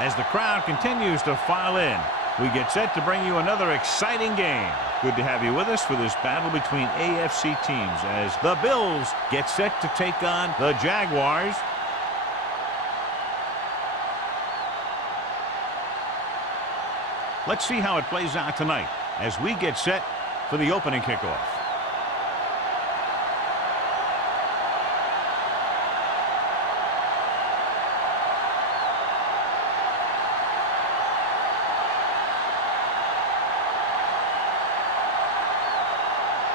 As the crowd continues to file in, we get set to bring you another exciting game. Good to have you with us for this battle between AFC teams as the Bills get set to take on the Jaguars. Let's see how it plays out tonight as we get set for the opening kickoff.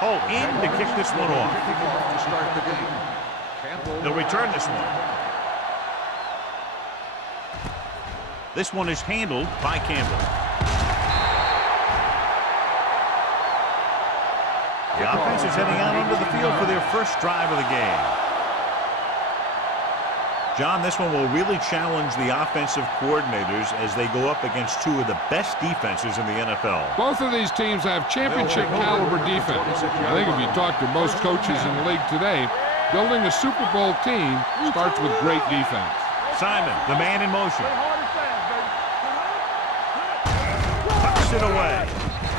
Oh, in to kick this one off. They'll return this one. This one is handled by Campbell. The offense is heading out onto the field for their first drive of the game. John, this one will really challenge the offensive coordinators as they go up against two of the best defenses in the NFL. Both of these teams have championship caliber defense. I think if you talk to most coaches in the league today, building a Super Bowl team starts with great defense. Simon, the man in motion. Tucks it away.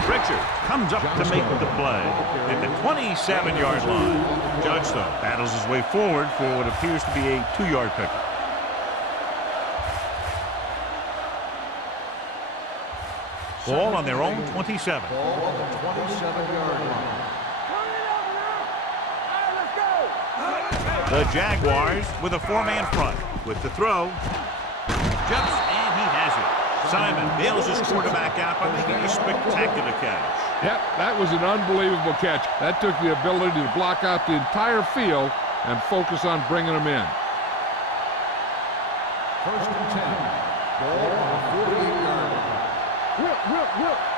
Richard comes up to make the play at the 27-yard line. Judge, though, battles his way forward for what appears to be a 2-yard pickup. Ball on their own 27. Ball on the 27-yard line. The Jaguars with a 4-man front. With the throw. Jumps, and he has it. Simon bails his quarterback out by making a spectacular catch. Yep, that was an unbelievable catch. That took the ability to block out the entire field and focus on bringing them in. First and 10. Ball on the 48-yard line.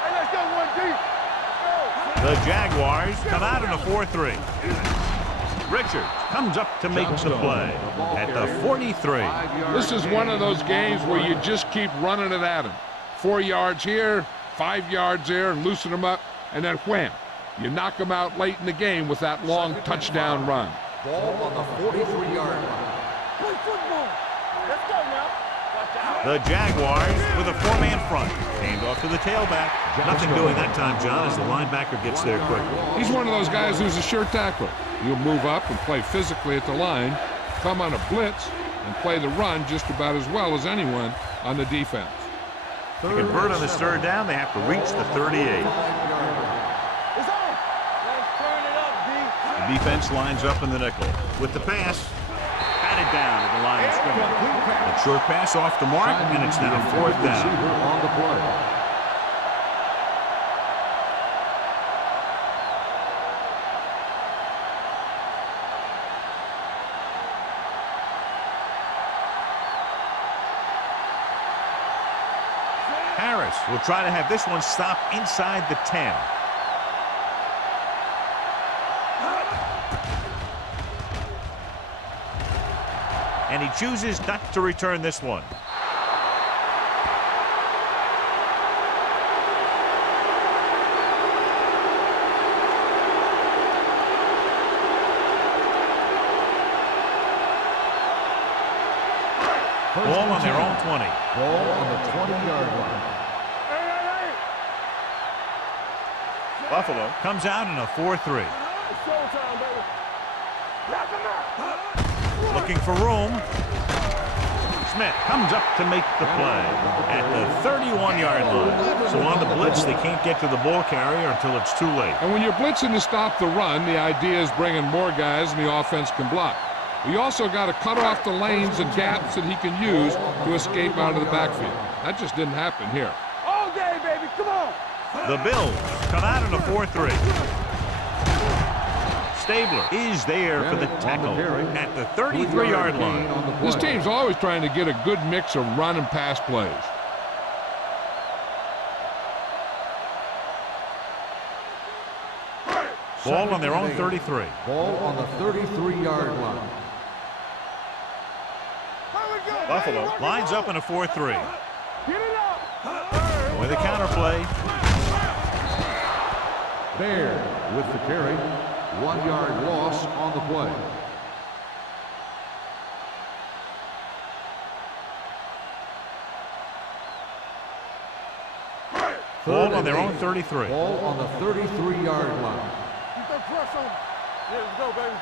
Hey, let's go one deep. The Jaguars come out in a 4-3. Richard comes up to make the play at the 43. This is one of those games where you just keep running it at him. 4 yards here, 5 yards there, and loosen them up, and then wham. You knock them out late in the game with that long touchdown run. Ball on the 43-yard line. Play football. Let's go now. The Jaguars with a 4-man front. Hand off to the tailback. Nothing doing that time, John, as the linebacker gets there quickly. He's one of those guys who's a sure tackler. He'll move up and play physically at the line, come on a blitz, and play the run just about as well as anyone on the defense. To convert on this third down, they have to reach the 38. It's on. Let's turn it up, D. The defense lines up in the nickel. With the pass, batted down at the line of scrimmage. A short pass off the mark, and it's now 4th down. On the play. Harris will try to have this one stop inside the 10. And he chooses not to return this one. Ball on their own 20. Ball on the 20-yard line. Buffalo comes out in a 4-3. Looking for room. Smith comes up to make the play at the 31-yard line. So on the blitz, they can't get to the ball carrier until it's too late. And when you're blitzing to stop the run, the idea is bringing more guys and the offense can block. You also got to cut off the lanes and gaps that he can use to escape out of the backfield. That just didn't happen here. All day, baby. Come on. The Bills come out in a 4-3. Stabler is there for the tackle at the 33-yard line. This team's always trying to get a good mix of run and pass plays. Ball on their own 33. Ball on the 33-yard line. Buffalo lines up in a 4-3. Get it up. With a counter play. Bear with the carry. 1-yard loss on the play. Ball on their own 33. Ball on the 33-yard line. Keep that press on. Yeah, let's go, baby.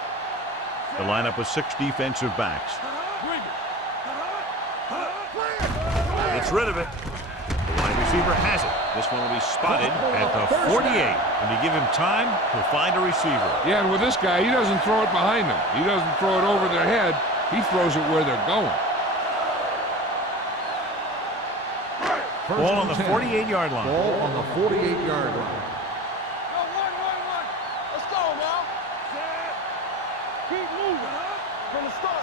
The lineup with 6 defensive backs. Bring it. Gets rid of it. The wide receiver has it. This one will be spotted at the 48. And you give him time to find a receiver. Yeah, and with this guy, he doesn't throw it behind them. He doesn't throw it over their head. He throws it where they're going. Ball on the 48-yard line. Ball on the 48-yard line. Go, one. Let's go now. Keep moving. From the start.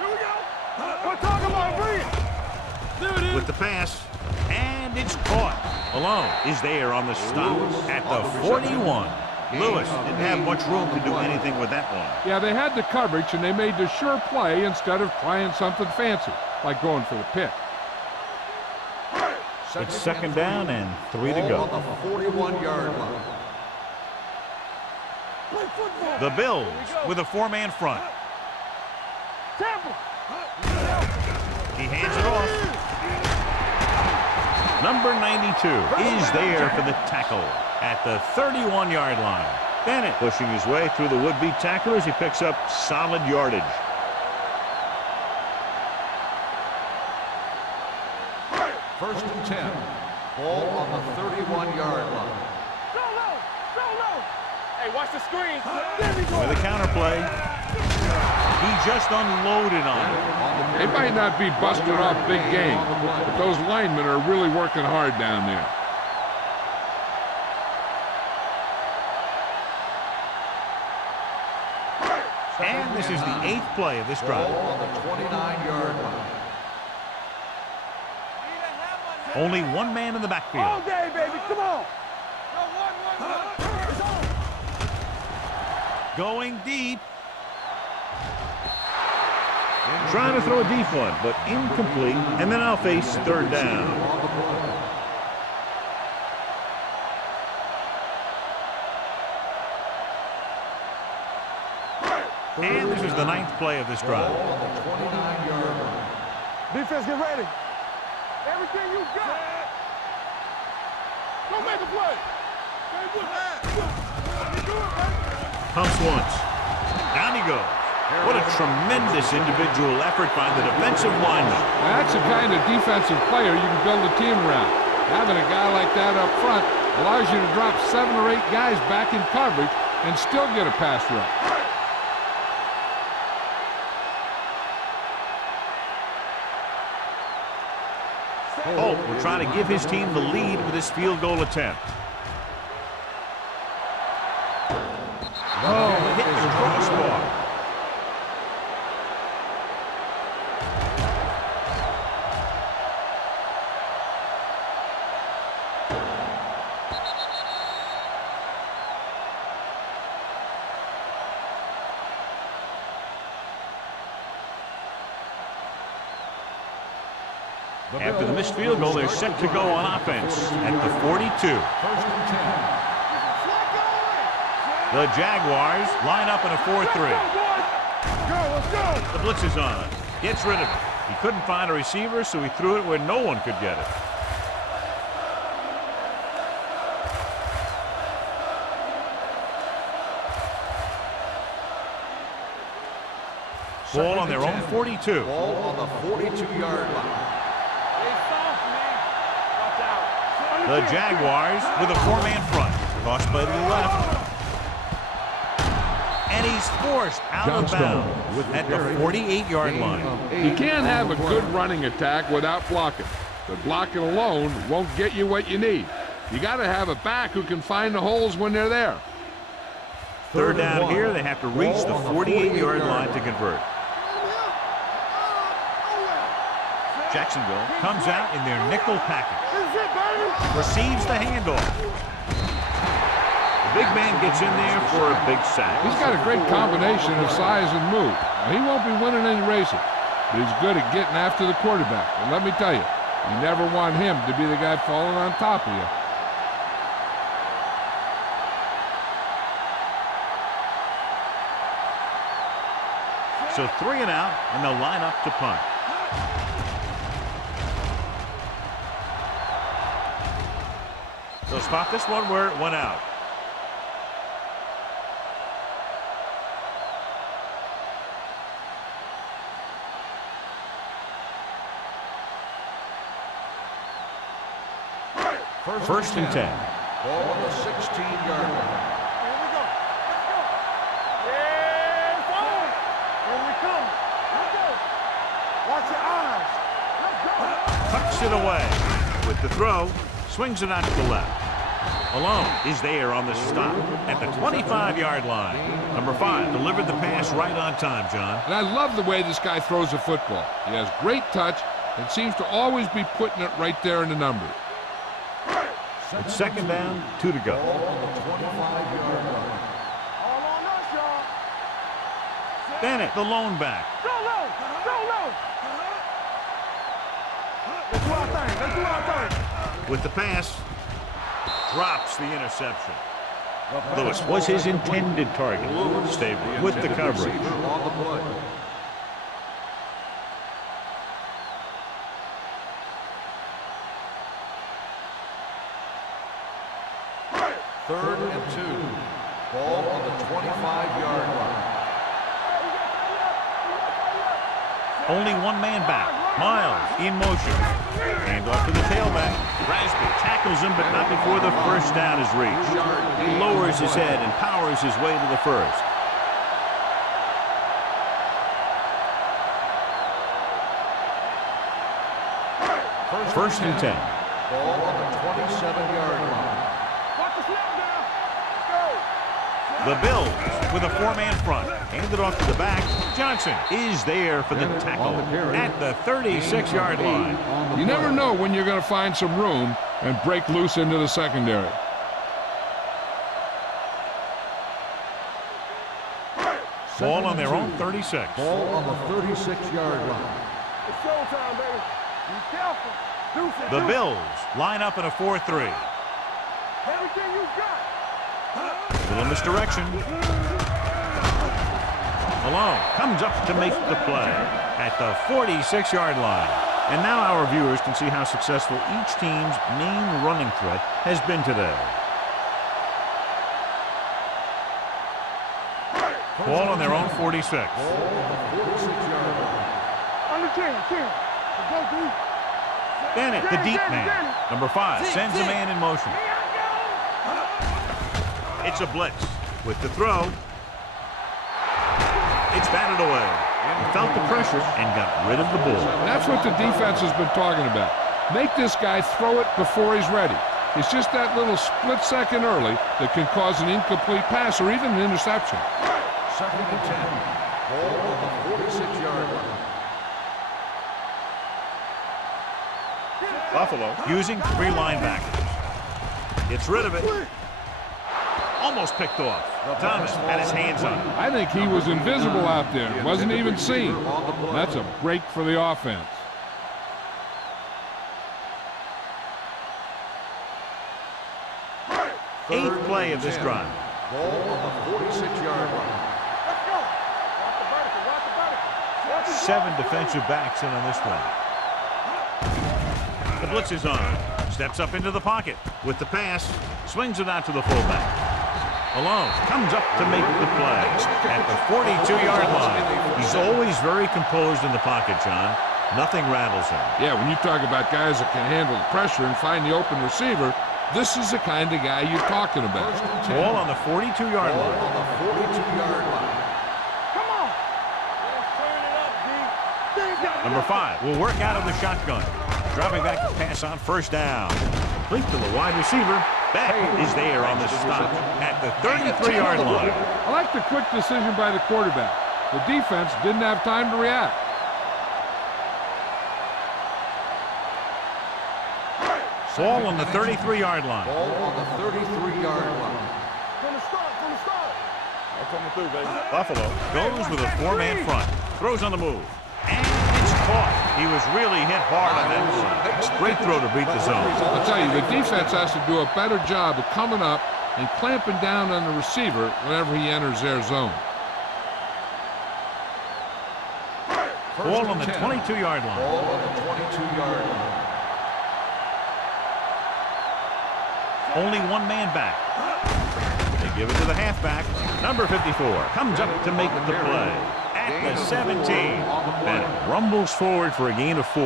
Here we go. We're talking about bring. There it is. With the pass. And it's caught. Malone is there on the stop at the 41. Lewis didn't have much room to do anything with that one. Yeah, they had the coverage, and they made the sure play instead of trying something fancy, like going for the pick. It's second down and 3 to Ball go. on the 41-yard line. Play football. The Bills with a 4-man front. Tampa. He hands it off. Number 92 is there for the tackle at the 31-yard line. Bennett pushing his way through the would-be tacklers. He picks up solid yardage. First and 10. Ball on the 31-yard line. Go low. Hey, watch the screen. There we go. With a counterplay. He just unloaded on it. They might not be busting off big game, but those linemen are really working hard down there. And this is the 8th play of this drive. Ball on the 29-yard line. Only one man in the backfield. All day, baby. Come on. Go, one. It's on. Going deep. Trying to throw a deep one, but incomplete. And then I'll face third down. On the play. And this is the 9th play of this drive. Ball on the 29-yard line. Defense, get ready. Everything you got. Go make a play. Pumps once. Down he goes. What a tremendous individual effort by the defensive lineman. That's the kind of defensive player you can build a team around. Having a guy like that up front allows you to drop 7 or 8 guys back in coverage and still get a pass rush. Holt will try to give his team the lead with his field goal attempt. Oh, hit the crossbar. After the missed field goal, they're set to go on offense at the 42. First and 10. The Jaguars line up in a 4-3. Let's go. The blitz is on. Gets rid of it. He couldn't find a receiver, so he threw it where no one could get it. Ball on their own 42. Ball on the 42-yard line. The Jaguars with a 4-man front. Crossed by the left. And he's forced out of bounds at the 48-yard line. You can't have a good running attack without blocking. But blocking alone won't get you what you need. You got to have a back who can find the holes when they're there. Third down here, they have to reach the 48-yard line to convert. Jacksonville comes out in their nickel package. Receives the handoff. The big man gets in there for a big sack. He's got a great combination of size and move. Now, he won't be winning any races, but he's good at getting after the quarterback. And let me tell you, you never want him to be the guy falling on top of you. So 3 and out, and they'll line up to punt. They'll spot this one where it went out. First and 10. Ball on the 16-yard line. Here we go. Let's go. Yeah, forward. Here we come. Let's go. Watch your eyes. Let's go. Tucks it away. With the throw, swings it out to the left. Alone is there on the stop at the 25-yard line. Number 5 delivered the pass right on time, John. And I love the way this guy throws the football. He has great touch and seems to always be putting it right there in the numbers. It's second down, 2 to go. Ball on the 25-yard line. All on us, y'all. Bennett, the lone back. Go low. Go low. Let's do our thing. Let's do our thing. With the pass, drops the interception. Lewis was his intended target. Stable with the coverage. Receiver on the play. Third and 2. Ball on the 25-yard line. Only one man back. Miles in motion. Hand off to the tailback. Rasby tackles him, but not before the first down is reached. He lowers his head and powers his way to the first. First and 10. Ball on the 27-yard line. Watch the snap down. Let's go. The Bills with a 4-man front. Handed off to the back. Johnson is there for the tackle at the 36-yard line. You never know when you're going to find some room and break loose into the secondary. Ball on their own 36. Ball on the 36-yard line. It's showtime, baby. Be careful. Deuce it, The deuce it. Bills line up in a 4-3. Everything you got. Little misdirection. Malone comes up to make the play at the 46-yard line. And now our viewers can see how successful each team's main running threat has been today. Ball on their own 46. Ball on the 46-yard line. Under 10. Go deep. Bennett, the deep man. Number 5 sends a man in motion. It's a blitz. With the throw, it's batted away. He felt the pressure and got rid of the ball. That's what the defense has been talking about. Make this guy throw it before he's ready. It's just that little split second early that can cause an incomplete pass or even an interception. Second and 10. Ball on the 46-yard line. Buffalo using 3 linebackers. Gets rid of it. Almost picked off. Thomas had his hands on it. I think he was invisible out there. Wasn't even seen. That's a break for the offense. Eighth play of this drive. Ball on the 46-yard line. Let's go. Watch the vertical. Watch the vertical. Watch the 7 defensive backs in on this one. The blitz is on. Steps up into the pocket. With the pass, swings it out to the fullback. Malone comes up to make the play at the 42-yard line. He's always very composed in the pocket, John. Nothing rattles him. Yeah, when you talk about guys that can handle the pressure and find the open receiver, this is the kind of guy you're talking about. Ball on the 42-yard Ball line. on the 42-yard line. Come on. Let's turn it up, D. Number 5 will work out of the shotgun. Dropping back to pass on first down. Complete to the wide receiver. Beck is there on the stop at the 33-yard line. I like the quick decision by the quarterback. The defense didn't have time to react. Ball on the 33-yard line. Ball on the 33-yard line. From the start. I'm coming through, baby. Buffalo goes with a 4-man front. Throws on the move. And it's caught. He was really hit hard on that one. Great throw to beat the zone. I'll tell you, the defense has to do a better job of coming up and clamping down on the receiver whenever he enters their zone. Ball on the 22-yard line. Ball on the 22-yard line. Only one man back. They give it to the halfback. Number 54 comes up to make the play. At the 17. Bennett rumbles forward for a gain of 4.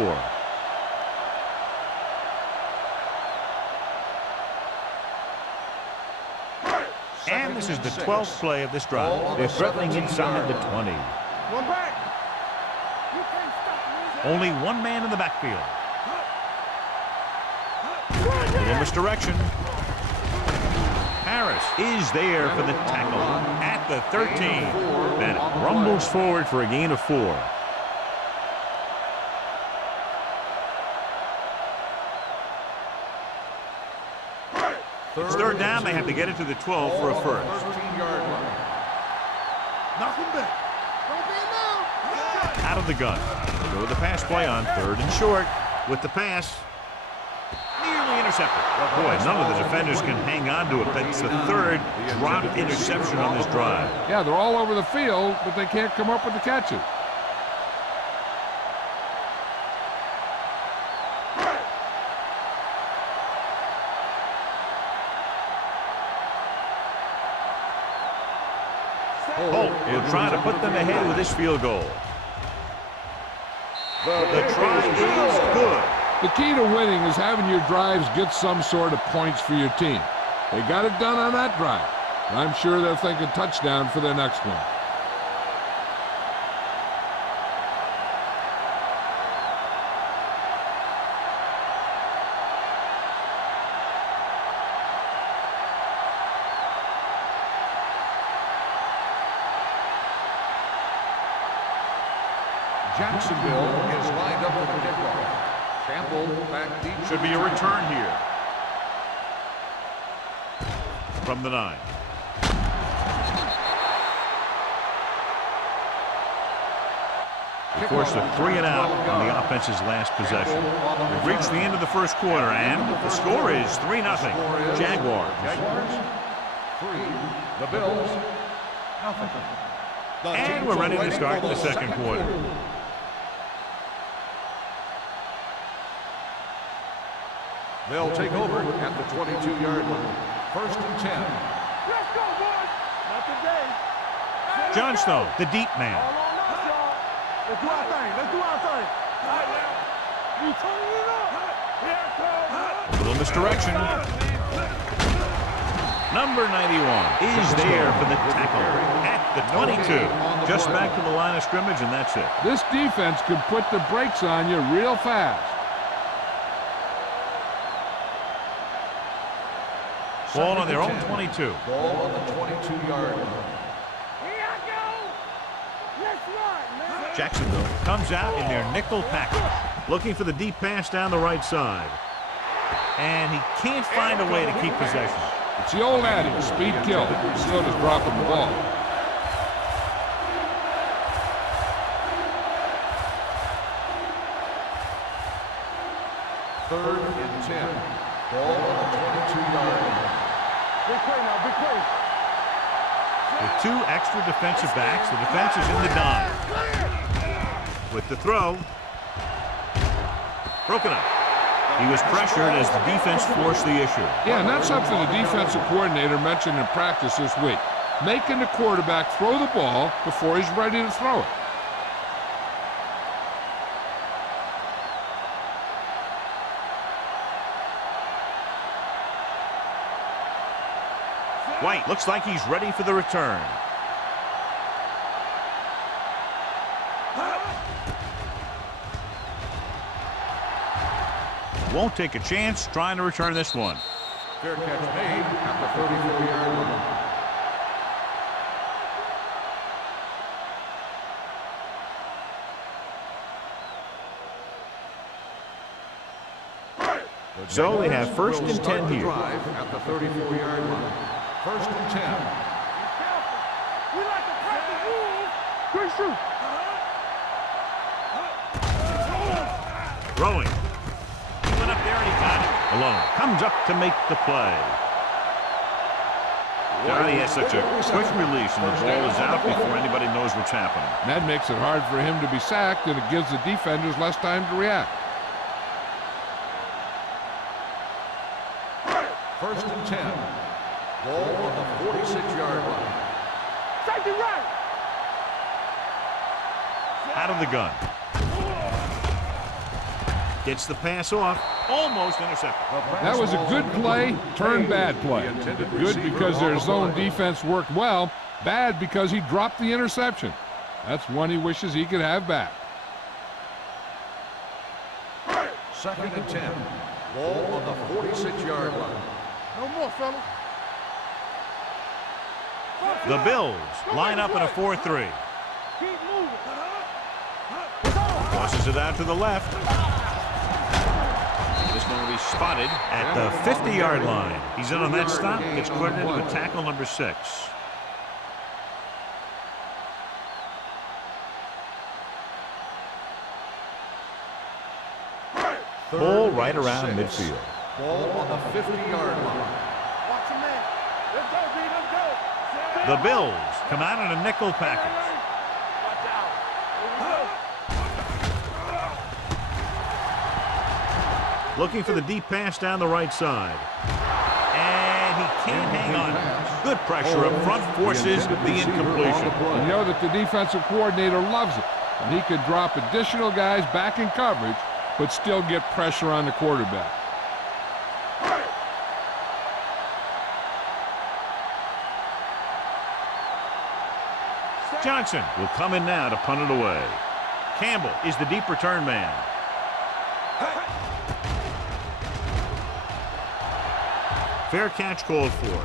And this is the 12th play of this drive. They're threatening inside the 20. One back. You can't stop me. Only one man in the backfield. In misdirection. Harris is there for the tackle at the 13. Bennett rumbles forward for a gain of 4. It's third down. They have to get it to the 12 for a first. 13-yard line. Nothing back. Don't be alone. Out of the gun. Go to the pass play on 3rd and short. With the pass. Nearly intercepted. Boy, none of the defenders can hang on to it. That's the 3rd dropped interception on this drive. Yeah, they're all over the field, but they can't come up with the catches. Holt will try to put them ahead with this field goal. The try is good. The key to winning is having your drives get some sort of points for your team. They got it done on that drive. I'm sure they're thinking touchdown for their next one. Jacksonville is lined up for the kickoff. Campbell back deep. Should be a return here. From the 9. They forced a 3 and out on the offense's last possession. We've reached the end of the first quarter, and the score is 3-0. Jaguars. 3. The Bills. Nothing. And we're ready to start the second quarter. They'll take over at the 22-yard line. 1st and 10. Let's go, boys. Not today. Johnstone, the deep man. All on us, y'all. Let's do our thing. Let's do our thing. All right, now. You turning it up. Here it comes. A little misdirection. Number 91 is there for the tackle at the 22. Just back to the line of scrimmage, and that's it. This defense could put the brakes on you real fast. Ball on their own 22. Ball on the 22-yard line. Here I go. Let's run, man. Jacksonville comes out in their nickel package, looking for the deep pass down the right side. And he can't find a way to keep possession. It's the old adage, speed kills. So does dropping the ball. Third and 10. Ball on the 22-yard line. Big play now, big play. With 2 extra defensive backs, the defense is in the dime. With the throw. Broken up. He was pressured as the defense forced the issue. Yeah, and that's something the defensive coordinator mentioned in practice this week. Making the quarterback throw the ball before he's ready to throw it. White looks like he's ready for the return. Won't take a chance trying to return this one. Fair catch made at the 34-yard line. So they have 1st and 10 here. Drive at the 34-yard line. 1st and 10. We like to break the rules. Good shoot. Throwing. He went up there and he got it. Alone. Comes up to make the play. Johnny has such a quick release and the ball is out before anybody knows what's happening. And that makes it hard for him to be sacked, and it gives the defenders less time to react. First and 10. Ball on the 46-yard line. Safety right. Out of the gun. Gets the pass off. Almost intercepted. That was a good play, turned bad play. Good because their zone defense worked well. Bad because he dropped the interception. That's one he wishes he could have back. Second and 10. Ball on the 46-yard line. No more, fellas. The Bills line up in a 4-3. Keep moving. Tosses it out to the left. This one will be spotted at the 50-yard line. He's in on that stop. Gets credited with tackle number 6. Ball right around midfield. Ball on the 50-yard line. Watch your man. Let's go, B. Let's go. The Bills come out in a nickel package. Watch out. Here we go. Looking for the deep pass down the right side. And he can't hang on. Good pressure up front forces the incompletion. You know that the defensive coordinator loves it. And he could drop additional guys back in coverage, but still get pressure on the quarterback. Johnson will come in now to punt it away. Campbell is the deep return man. Fair catch called for.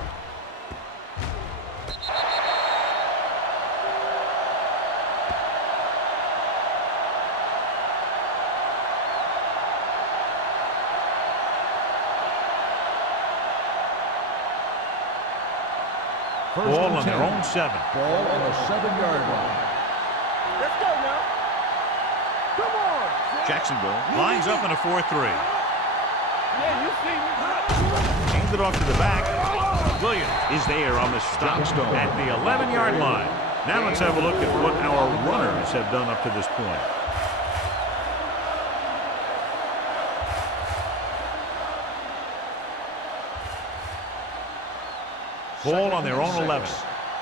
Ball on their own 7. Ball on the 7-yard line. Let's go now. Come on. Jacksonville lines up in a 4-3. Yeah, you see me. Hands it off to the back. Williams is there on the stop at the 11-yard line. Now let's have a look at what our runners have done up to this point. Ball on their own 11.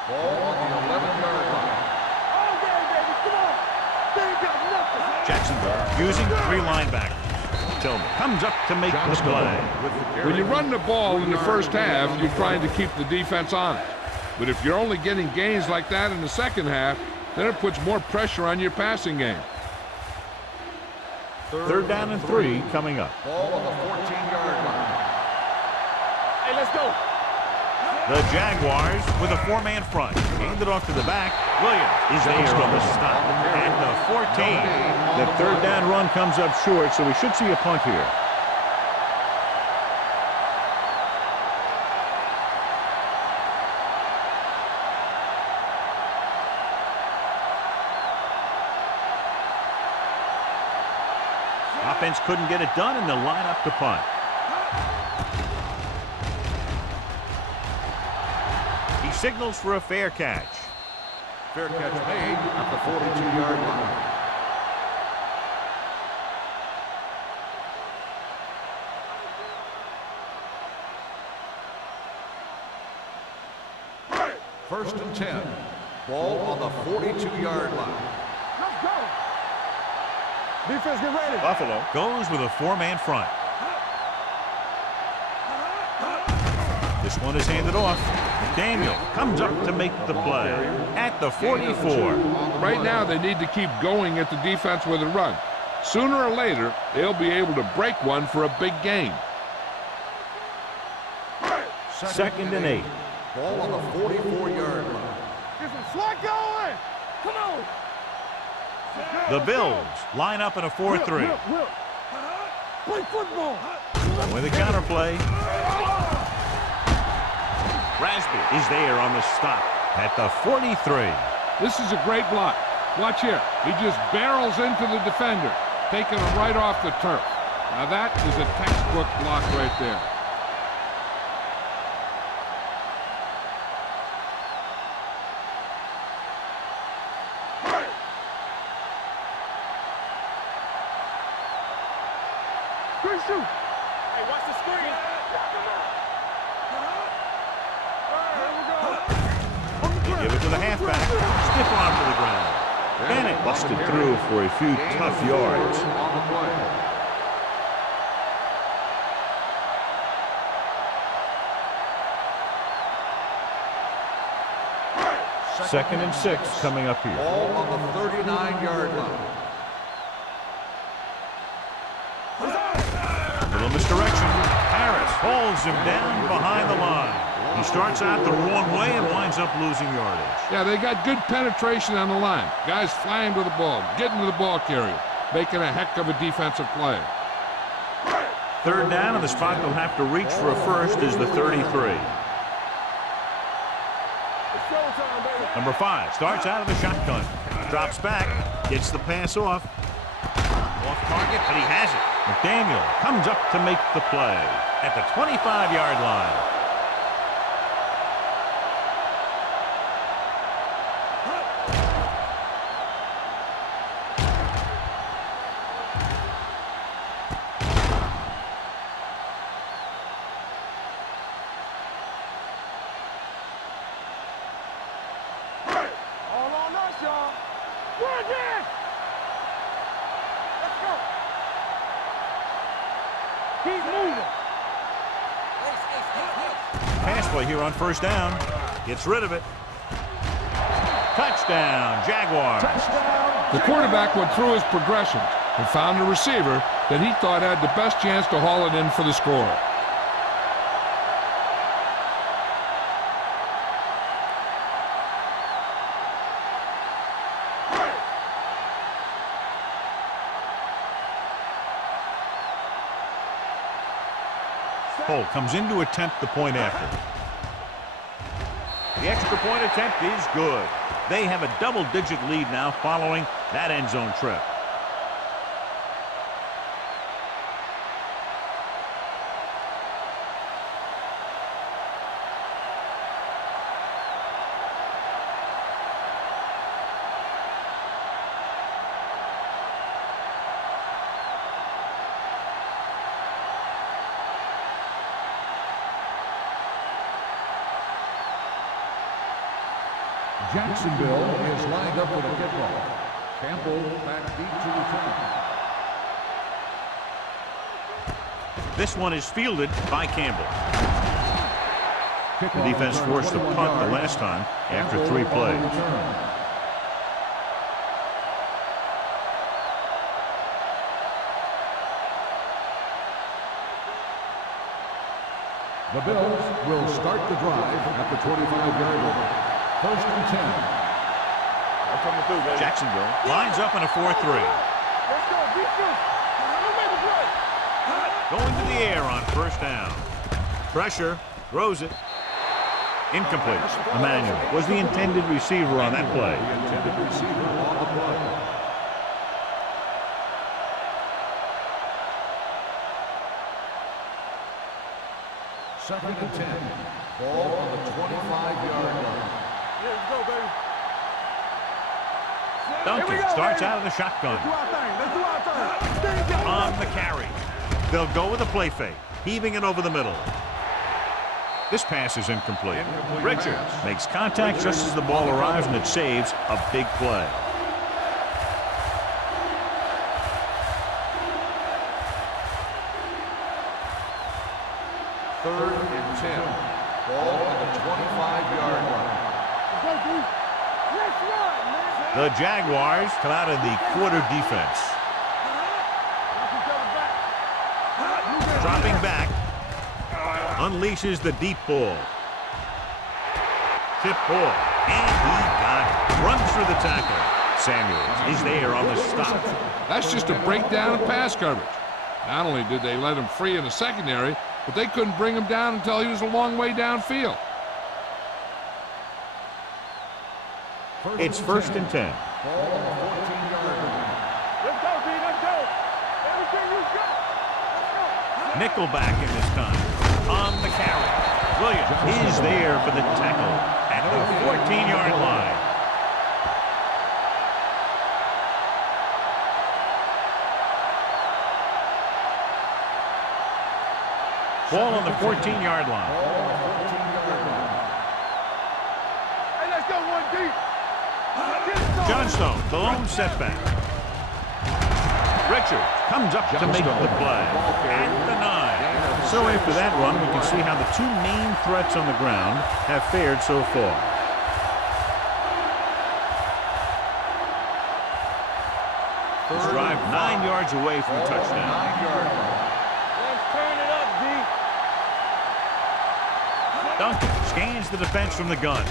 Ball on the 11-yard line. All day, baby. Come on. They ain't got nothing. Jacksonville using 3 linebackers. Tillman comes up to make the play. When you run the ball in the first half, you're trying to keep the defense honest. But if you're only getting gains like that in the second half, then it puts more pressure on your passing game. Third down and 3 coming up. Ball on the 14-yard line. Hey, let's go. The Jaguars with a 4-man front. Hand it off to the back. Williams is there on the stop at the 14. The third down run comes up short, so we should see a punt here. Offense couldn't get it done, and they'll line up to punt. He signals for a fair catch. Fair catch made at the 42-yard line. First and 10. Ball on the 42-yard line. Let's go. Defense, get ready. Buffalo goes with a 4-man front. This one is handed off. McDaniel comes up to make the play at the 44. Right now, they need to keep going at the defense with a run. Sooner or later, they'll be able to break one for a big gain. Second and 8. Ball on the 44-yard line. Get some slack going. Come on. The Bills line up in a 4-3. Whip. Play football. With a counterplay. Rasby is there on the stop at the 43. This is a great block. Watch here. He just barrels into the defender, taking him right off the turf. Now that is a textbook block right there. Good shoot. Hey, watch the screen. They give it to the halfback. Stiff arm to the ground. Bennett busted through for a few tough yards. On the play. Second and 6 coming up here. Ball on the 39-yard line. A little misdirection. Harris holds him down behind the line. He starts out the wrong way and winds up losing yardage. Yeah, they got good penetration on the line. Guys flying to the ball, getting to the ball carrier, making a heck of a defensive play. Third down, and the spot they'll have to reach for a first is the 33. Number 5 starts out of the shotgun. Drops back, gets the pass off. Off target, but he has it. McDaniel comes up to make the play at the 25-yard line. Pass play here on first down. Gets rid of it. Touchdown, Jaguars. The quarterback went through his progressions and found a receiver that he thought had the best chance to haul it in for the score. Cole comes in to attempt the point after. The extra point attempt is good. They have a double-digit lead now following that end zone trip. Jacksonville is lined up for the kickoff. Campbell back deep to return. This one is fielded by Campbell. The defense forced a punt the last time after 3 plays. The Bills will start the drive at the 25-yard line. First and 10. Jacksonville lines up in a 4-3. Let's go, defense. Going to the air on first down. Pressure, throws it. Incomplete. Emmanuel was the intended receiver on that play. The intended receiver on the play. Second and 10. Ball on the 25-yard line. Let's go, baby. Duncan starts out of the shotgun. Let's do our thing. Let's do our thing. On the carry. They'll go with a play fake, heaving it over the middle. This pass is incomplete. Richards makes contact just as the ball arrives, and it saves a big play. Third and 10. Ball on the 25-yard line. The Jaguars come out of the quarter defense. Dropping back. Unleashes the deep ball. Tip ball. And he got it. Runs through the tackle. Samuels is there on the stop. That's just a breakdown of pass coverage. Not only did they let him free in the secondary, but they couldn't bring him down until he was a long way downfield. It's first and 10. Ball on the 14-yard line. Let's go, B. Let's go. Everything you got. Let's go. Nickelback in this time. On the carry. Williams is there for the tackle at the 14-yard line. Ball on the 14-yard line. Hey, let's go, Johnstone, the lone setback. Richard comes up to make the play at the 9. So after that run, we can see how the two main threats on the ground have fared so far. This drive 9 yards away from the touchdown. 9-yard line. Let's turn it up, D. Duncan scans the defense from the gun.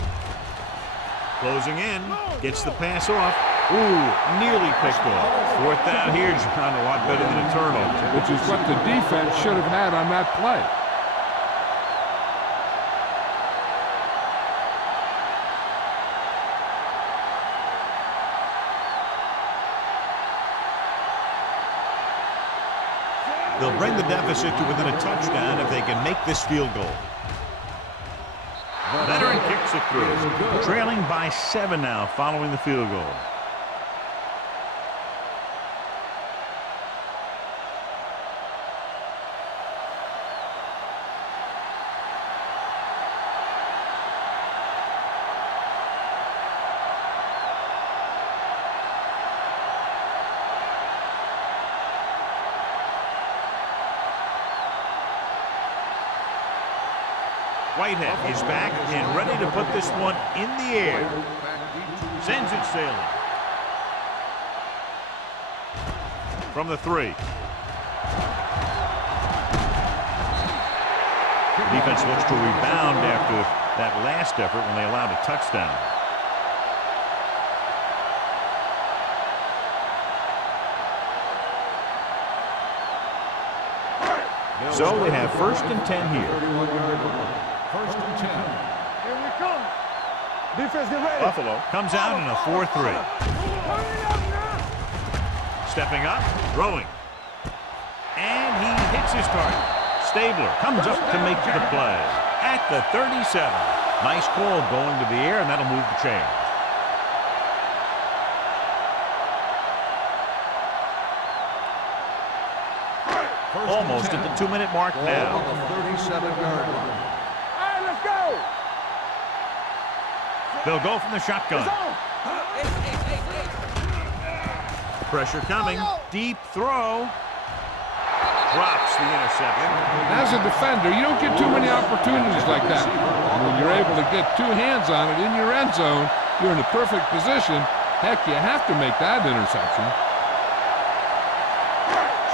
Closing in, gets the pass off. Ooh, nearly picked off. Fourth down here, John, a lot better than a turnover. Which is what the defense should have had on that play. They'll bring the deficit to within a touchdown if they can make this field goal. Veteran kicks it through. Trailing by 7 now following the field goal. Whitehead is back and ready to put this one in the air. Sends it sailing. From the 3. Defense looks to rebound after that last effort when they allowed a touchdown. So they have 1st and 10 here. 31-yard line. 1st and 10. Here we come. Defense, get ready. Buffalo comes out in a 4-3. Hurry up now. Stepping up, throwing. And he hits his target. Stabler comes up to make the play at the 37. Nice call going to the air, and that'll move the chain. Almost at the 2-minute mark now. On the 37-yard line. All right, let's go. They'll go from the shotgun. Pressure coming. Deep throw. Drops the interception. As a defender, you don't get too many opportunities like that. When you're able to get 2 hands on it in your end zone, you're in a perfect position. Heck, you have to make that interception.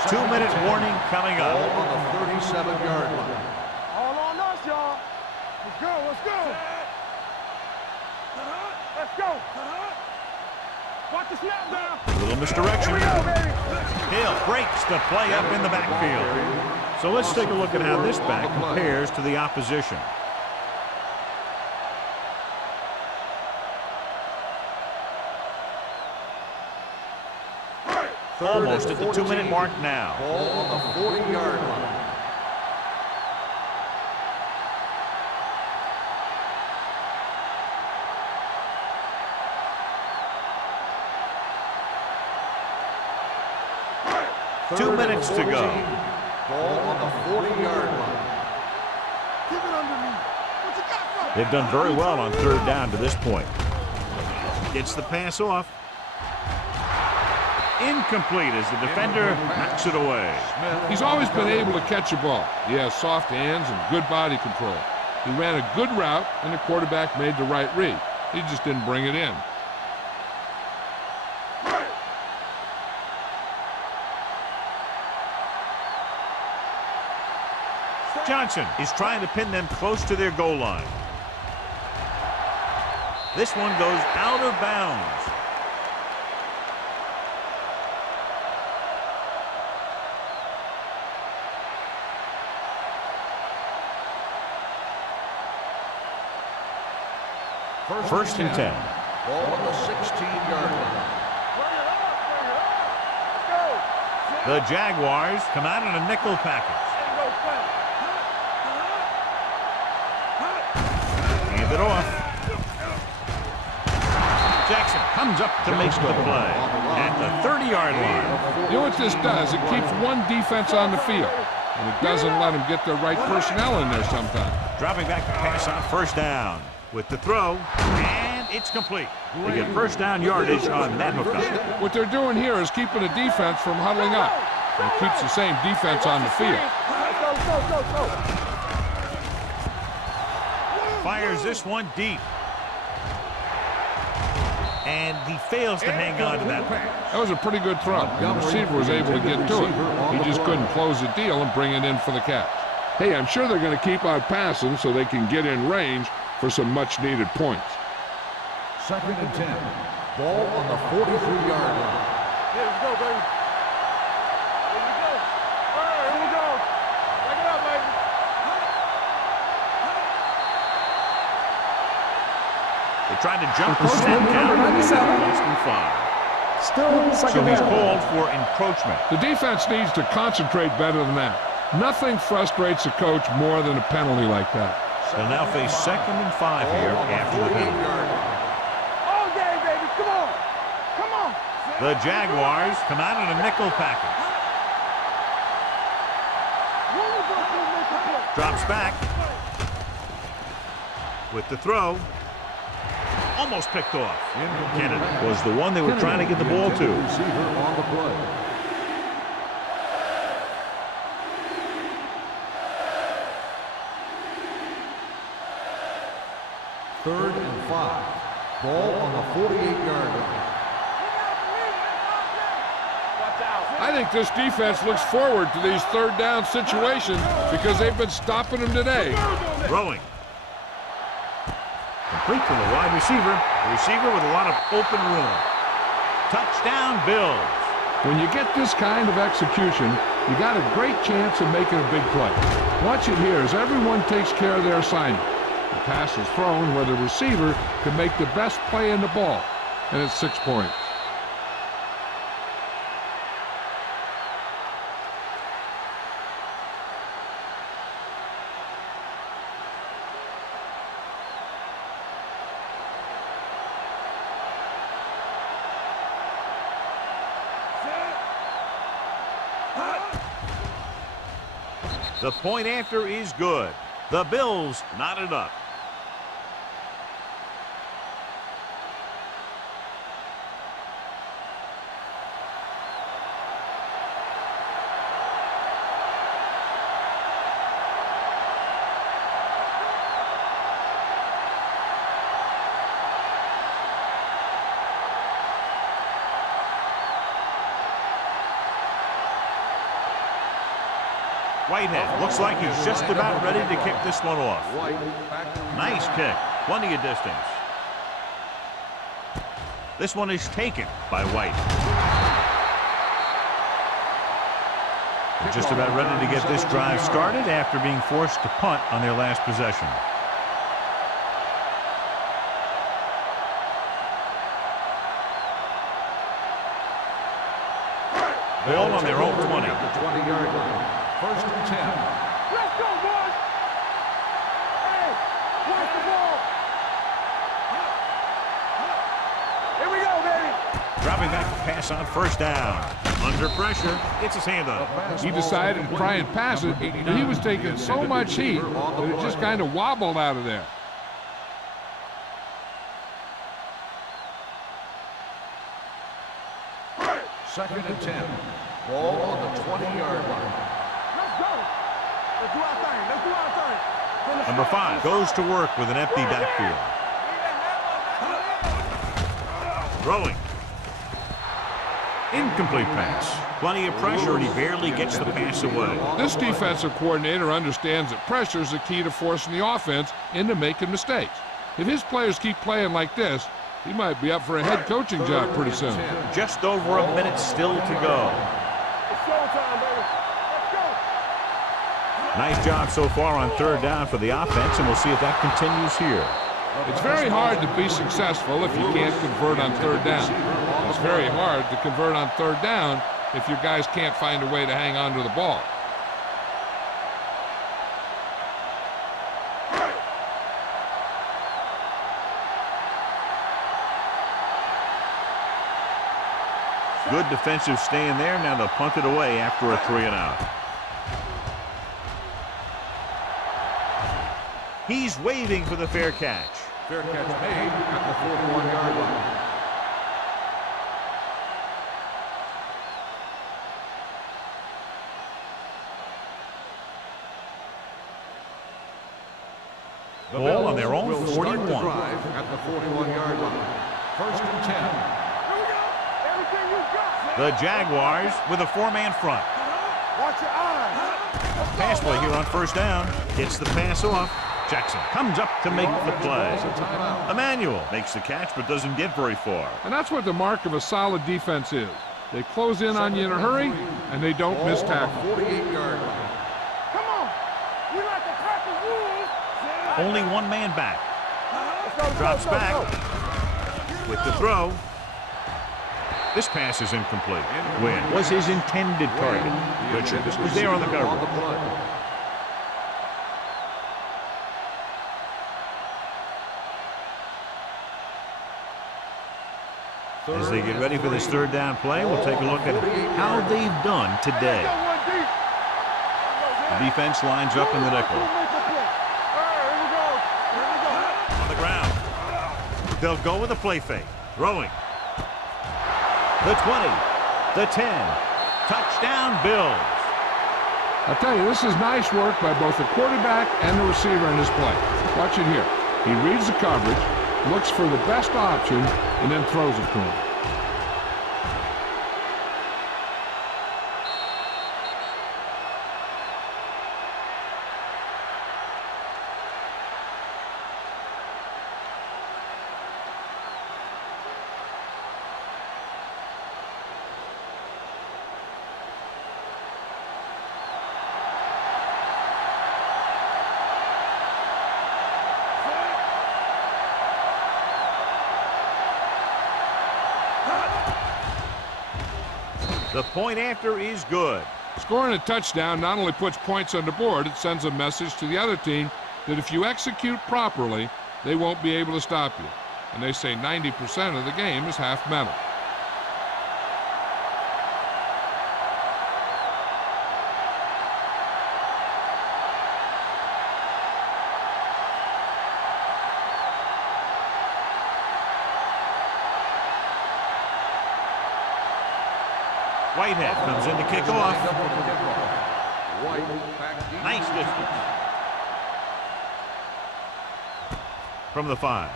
2-minute warning coming up. Ball on the 37-yard line. All on us, y'all. Let's go, let's go. Let's go. Watch the snap down. A little misdirection. Here we go, baby. Hill breaks the play up in the backfield. So let's take a look at how this back compares to the opposition. Almost at the 2-minute mark now. Ball on the 40-yard line. Two minutes to go. Ball on the 40-yard line. Keep it underneath. What you got for? They've done very well on 3rd down to this point. Gets the pass off. Incomplete as the defender knocks it away. He's always been able to catch a ball. He has soft hands and good body control. He ran a good route, and the quarterback made the right read. He just didn't bring it in. Johnson is trying to pin them close to their goal line. This one goes out of bounds. First and 10. Ball on the 16-yard line. Bring it up, bring it up. Let's go. The Jaguars come out in a nickel package. Ain't no play. Hand it off. Jackson comes up to make the play at the 30-yard line. You know what this does? It keeps one defense on the field, and it doesn't let them get the right personnel in there sometimes. Dropping back to pass on 1st down with the throw, and and it's complete. They get first down yardage on that hookup. What they're doing here is keeping the defense from huddling up. It keeps the same defense on the field. Go. Fires this one deep. And he fails to hang on to that one. That was a pretty good throw. The receiver was able to get to it. He just couldn't close the deal and bring it in for the catch. Hey, I'm sure they're going to keep on passing so they can get in range for some much-needed points. 2nd and 10. Ball on the 43-yard line. Here we go, baby. Here we go. All right, here we go. Back it up, baby. They tried to jump the snap count. Less than 5. Still So second he's down. called for encroachment. The defense needs to concentrate better than that. Nothing frustrates a coach more than a penalty like that. They'll now face 2nd and 5 here after the penalty. All day, baby. Come on. Come on. The Jaguars come out in a nickel package. Drops back. With the throw. Almost picked off. Kennedy was the one they were trying to get the ball to. Receiver on the play. Third and 5. Ball on the 48-yard line. I think this defense looks forward to these third down situations because they've been stopping them today. Throwing. Complete to the wide receiver. The receiver with a lot of open room. Touchdown, Bills. When you get this kind of execution, you got a great chance of making a big play. Watch it here as everyone takes care of their assignment. The pass is thrown where the receiver can make the best play in the ball, and it's 6 points. The point after is good. The Bills knotted up. Whitehead looks like he's just about ready to kick this one off. Nice kick. Plenty of distance. This one is taken by White. They're just about ready to get this drive started after being forced to punt on their last possession. Ball on their own 20. At the 20-yard line. 1st and 10. Let's go, boys. Hey, watch the ball. Here we go, baby. Dropping back to pass on 1st down. Under pressure, gets his hand up. He decided to try and pass it, but he was taking so much heat that it just kind of wobbled out of there. Second and 10. Ball on the 20-yard line. Let's go. Let's do our thing. Let's do our thing. Number 5 goes to work with an empty backfield. Throwing. Incomplete pass. Plenty of pressure, and he barely gets the pass away. This defensive coordinator understands that pressure is the key to forcing the offense into making mistakes. If his players keep playing like this, he might be up for a head coaching job pretty soon. Just over a minute still to go. It's showtime, baby. Let's go. Nice job so far on 3rd down for the offense, and we'll see if that continues here. It's very hard to be successful if you can't convert on 3rd down. It's very hard to convert on 3rd down if your guys can't find a way to hang on to the ball. Good defensive stand there. Now they'll punt it away after a 3-and-out. He's waving for the fair catch. Fair catch made at the 41-yard line. The Ball on their own will 41. start the drive at the 41-yard line. First and 10. Everything you got. The Jaguars with a four-man front. Watch your eyes. Pass play here on first down. Gets the pass off. Jackson comes up to make the play. Emmanuel makes the catch but doesn't get very far. And that's what the mark of a solid defense is. They close in on you in a hurry, and they don't miss tackle. 48-yard line. Come on. We like to crack the rules. Only one man back. Drops back with the throw. This pass is incomplete. Wynn was his intended target. Richard was there on the cover. As they get ready for this third down play, we'll take a look at how they've done today. The defense lines up in the nickel. On the ground. They'll go with a play fake. Throwing. The 20. The 10. Touchdown, Bills. I'll tell you, this is nice work by both the quarterback and the receiver in this play. Watch it here. He reads the coverage, looks for the best option, and then throws it to him. The point after is good. Scoring a touchdown not only puts points on the board, it sends a message to the other team that if you execute properly, they won't be able to stop you. And they say 90% of the game is half mental. Whitehead comes in to kick off. Nice distance. From the 5.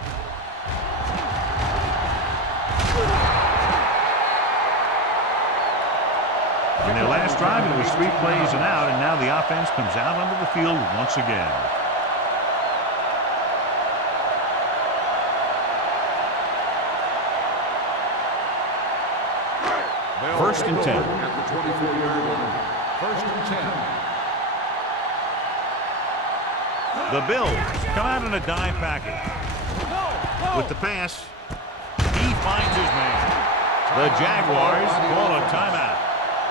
In their last drive, it was 3 plays and out, and now the offense comes out onto the field once again. First and 10. At the 24-yard line. First and 10. The Bills come out in a dime package. With the pass, he finds his man. The Jaguars call a timeout.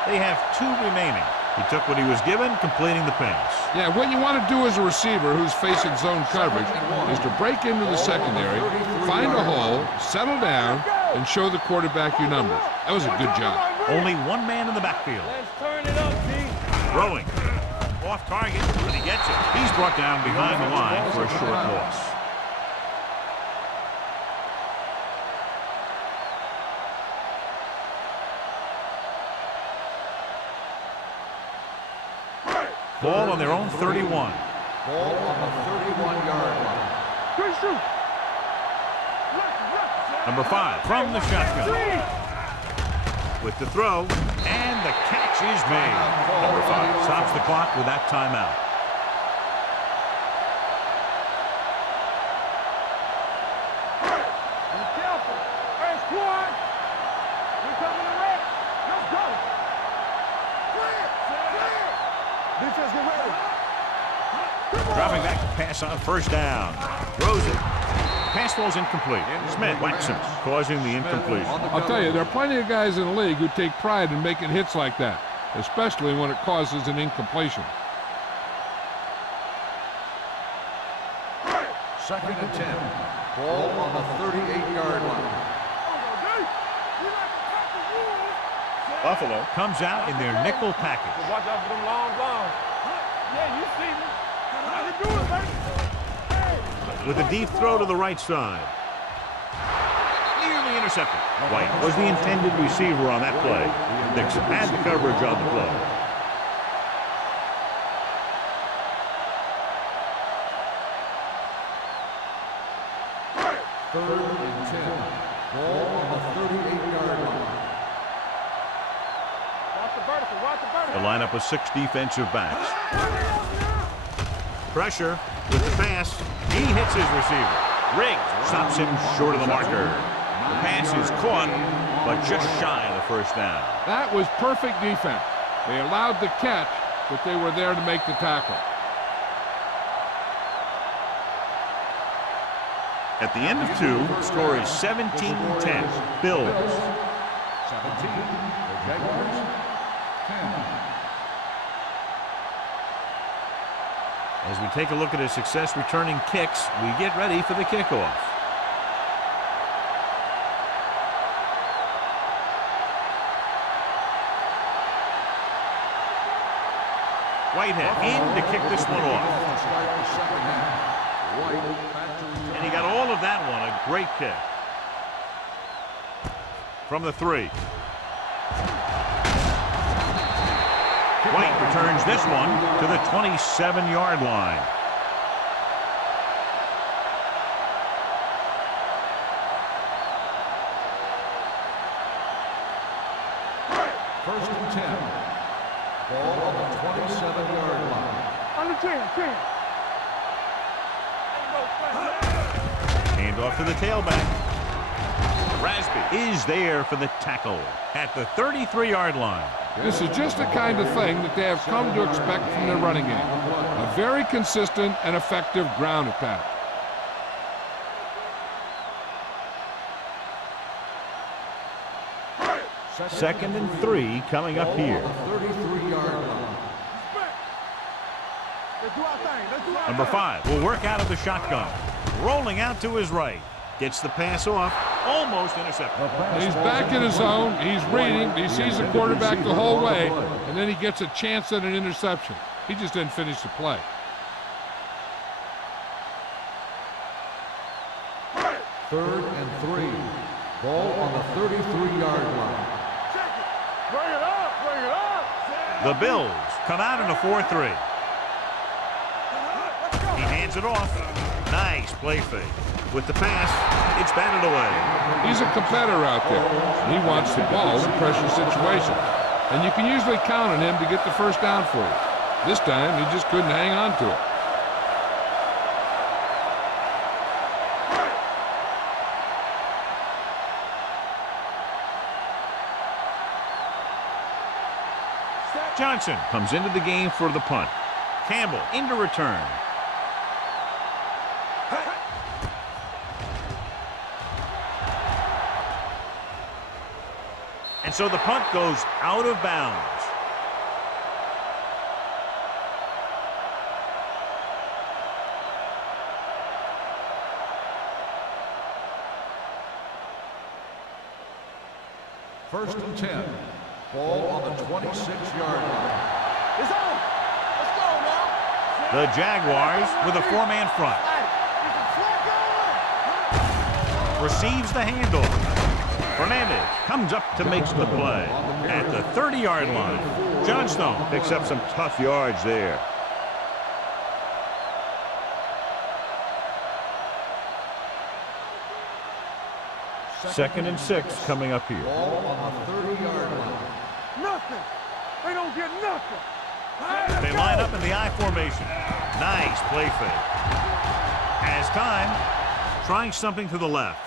They have 2 remaining. He took what he was given, completing the pass. Yeah, what you want to do as a receiver who's facing zone coverage is to break into the secondary, find a hole, settle down, and show the quarterback your numbers. That was a good job. Only one man in the backfield. Let's turn it up, D. Throwing. Off target, but he gets it. He's brought down behind the line for a short loss. Ball on their own 31. Ball on the 31-yard line. Good shoot. Number 5 from the shotgun. With the throw, and the catch is made. Number 5 stops the clock with that timeout. Be careful. Hey, squad. We're coming to wreck. Let's go. Clear. Clear. Defense, get ready. Dropping back to pass on first down. Throws it. Pass ball's incomplete. Smith whacks him, causing the incompletion. I'll tell you, there are plenty of guys in the league who take pride in making hits like that, especially when it causes an incompletion. Second and 10. Ball on the 38-yard line. Buffalo comes out in their nickel package. Watch out for them long balls. Yeah, you see me. I can do it, baby. Hey. with a deep throw to the right side. Nearly intercepted. White was the intended receiver on that play. Dixon had the coverage on the play. Third and 10. Ball on the 38-yard line. Watch the vertical, watch the vertical. The lineup of 6 defensive backs. Pressure with the pass. He hits his receiver. Riggs stops him short of the marker. The pass is caught, but just shy of the first down. That was perfect defense. They allowed the catch, but they were there to make the tackle. At the end of 2, score is 17-10. Bills. 17. The Jaguars. 10. As we take a look at his success returning kicks, we get ready for the kickoff. Whitehead in to kick this one off. And he got all of that one, a great kick. From the 3. White returns this one to the 27-yard line. First and 10. Ball on the 27-yard line. Under 10. Hand off to the tailback. Rasby is there for the tackle at the 33-yard line. This is just the kind of thing that they have come to expect from their running game. A very consistent and effective ground attack. Second and 3 coming up here. 33-yard line. Let's do our thing. Let's do our Number thing. 5 will work out of the shotgun. Rolling out to his right. Gets the pass off. Almost intercepted. He's back in his zone. He's reading. He sees the quarterback the whole way, and then he gets a chance at an interception. He just didn't finish the play. Third and 3. Ball on the 33-yard line. Check it. Bring it up. Bring it up. The Bills come out in a 4-3. He hands it off. Nice play fake. With the pass, it's batted away. He's a competitor out there. He wants the ball in pressure situations. And you can usually count on him to get the first down for you. This time, he just couldn't hang on to it. Johnson comes into the game for the punt. Campbell into return. And so the punt goes out of bounds. First and 10. Ball on the 26-yard line. It's on. Let's go now. The Jaguars with a 4-man front. Receives the handoff. Fernandez comes up to make the play at the 30-yard line. Johnstone picks up some tough yards there. Second and 6 coming up here. Ball on the 30-yard line. Nothing. They don't get nothing. They line up in the I formation. Nice play fake. Has time. Trying something to the left.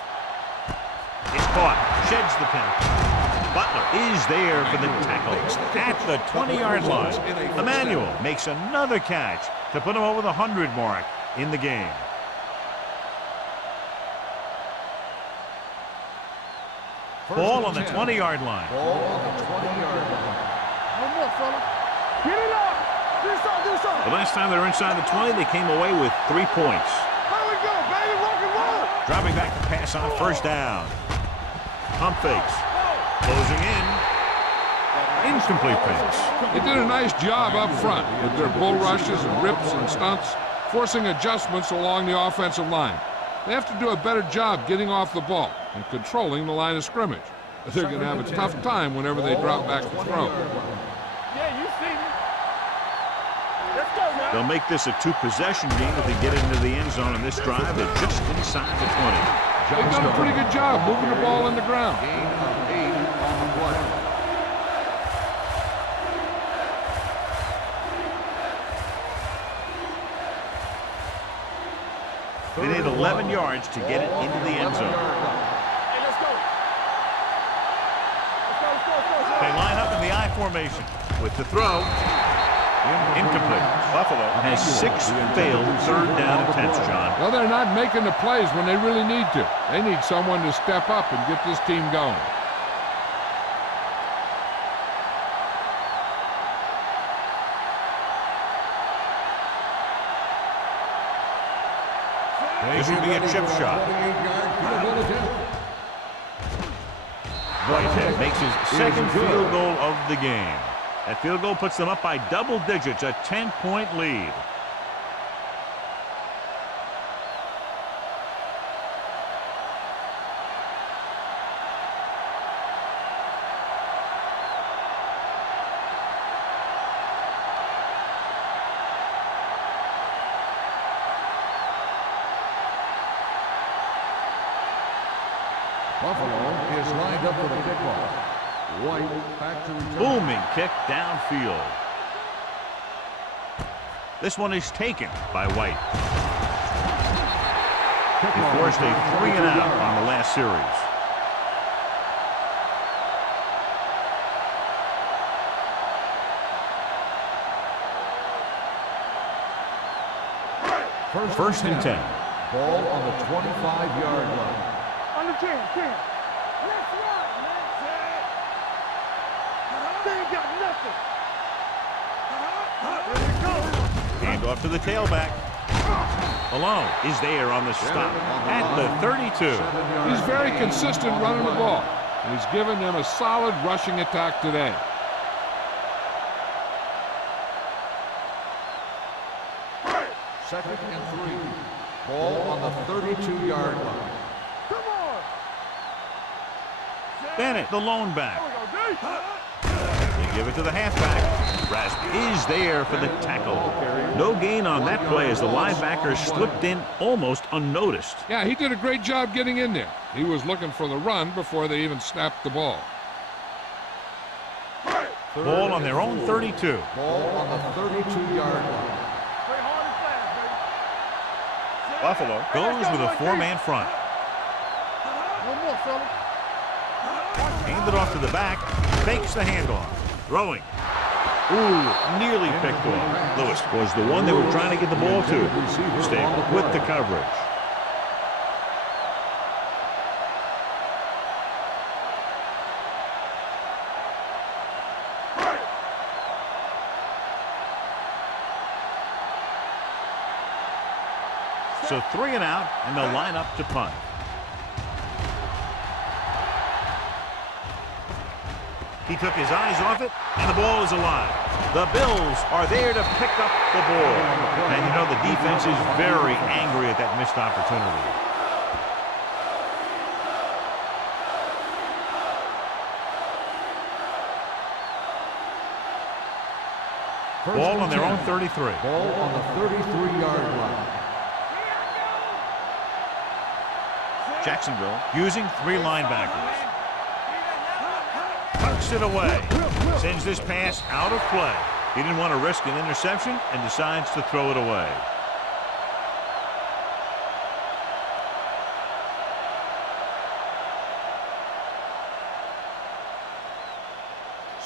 It's caught. Sheds the penalty. Butler is there for the tackle at the 20-yard line. Emmanuel makes another catch to put him over the 100 mark in the game. Ball on the 20-yard line. Ball on the 20-yard line. No more, fella. Get it up. Do something. The last time they were inside the 20, they came away with 3 points. There we go, baby. Rock and roll. Dropping back to pass on first down. Pump fakes. Closing in. Incomplete pass. They did a nice job up front with their bull rushes and rips and stunts. forcing adjustments along the offensive line. They have to do a better job getting off the ball and controlling the line of scrimmage. They're going to have a tough time whenever they drop back to throw. Yeah, you see me. Let's go, man. They'll make this a two-possession game if they get into the end zone on this drive. They're just inside the 20. They've done a pretty good job moving the ball in the ground. Gain of 8 on the play. They need 11 yards to get it into the end zone. Hey, let's go. Let's go. They line up in the I formation with the throw. Incomplete. Buffalo has 6 failed third down attempts, John. Well, they're not making the plays when they really need to. They need someone to step up and get this team going. This will be a chip shot. Whitehead makes his second field goal of the game. That field goal puts them up by double digits, a 10-point lead. Buffalo is lined up for the kickoff. White back to return. Booming kick downfield. This one is taken by White. He forced a 3-and-out on the last series. First and 10. Ball on the 25-yard line. Under 10. Let's run, man. They ain't got nothing. There we go. Hand off to the tailback. Malone is there on the stop at the 32. He's very consistent running the ball, and he's given them a solid rushing attack today. Second and 3. Ball on the 32-yard line. Come on. Bennett, the lone back. There we go, They give it to the halfback. Rasp is there for the tackle. No gain on that play as the linebacker slipped in almost unnoticed. Yeah, he did a great job getting in there. He was looking for the run before they even snapped the ball. Ball on their own 32. Ball on the 32-yard line. Play hard and fast, baby. Buffalo goes with a 4-man front. No more, fella. Handed off to the back. Fakes the handoff. Throwing. Ooh, nearly picked off. Lewis was the one they were trying to get the ball to. Stay with the coverage. So 3-and-out, and they'll line up to punt. He took his eyes off it, and the ball is alive. The Bills are there to pick up the ball. And you know the defense is very angry at that missed opportunity. Ball on their own 33. Ball on the 33-yard line. Jacksonville using 3 linebackers. Tucks it away. Sends this pass out of play. He didn't want to risk an interception and decides to throw it away.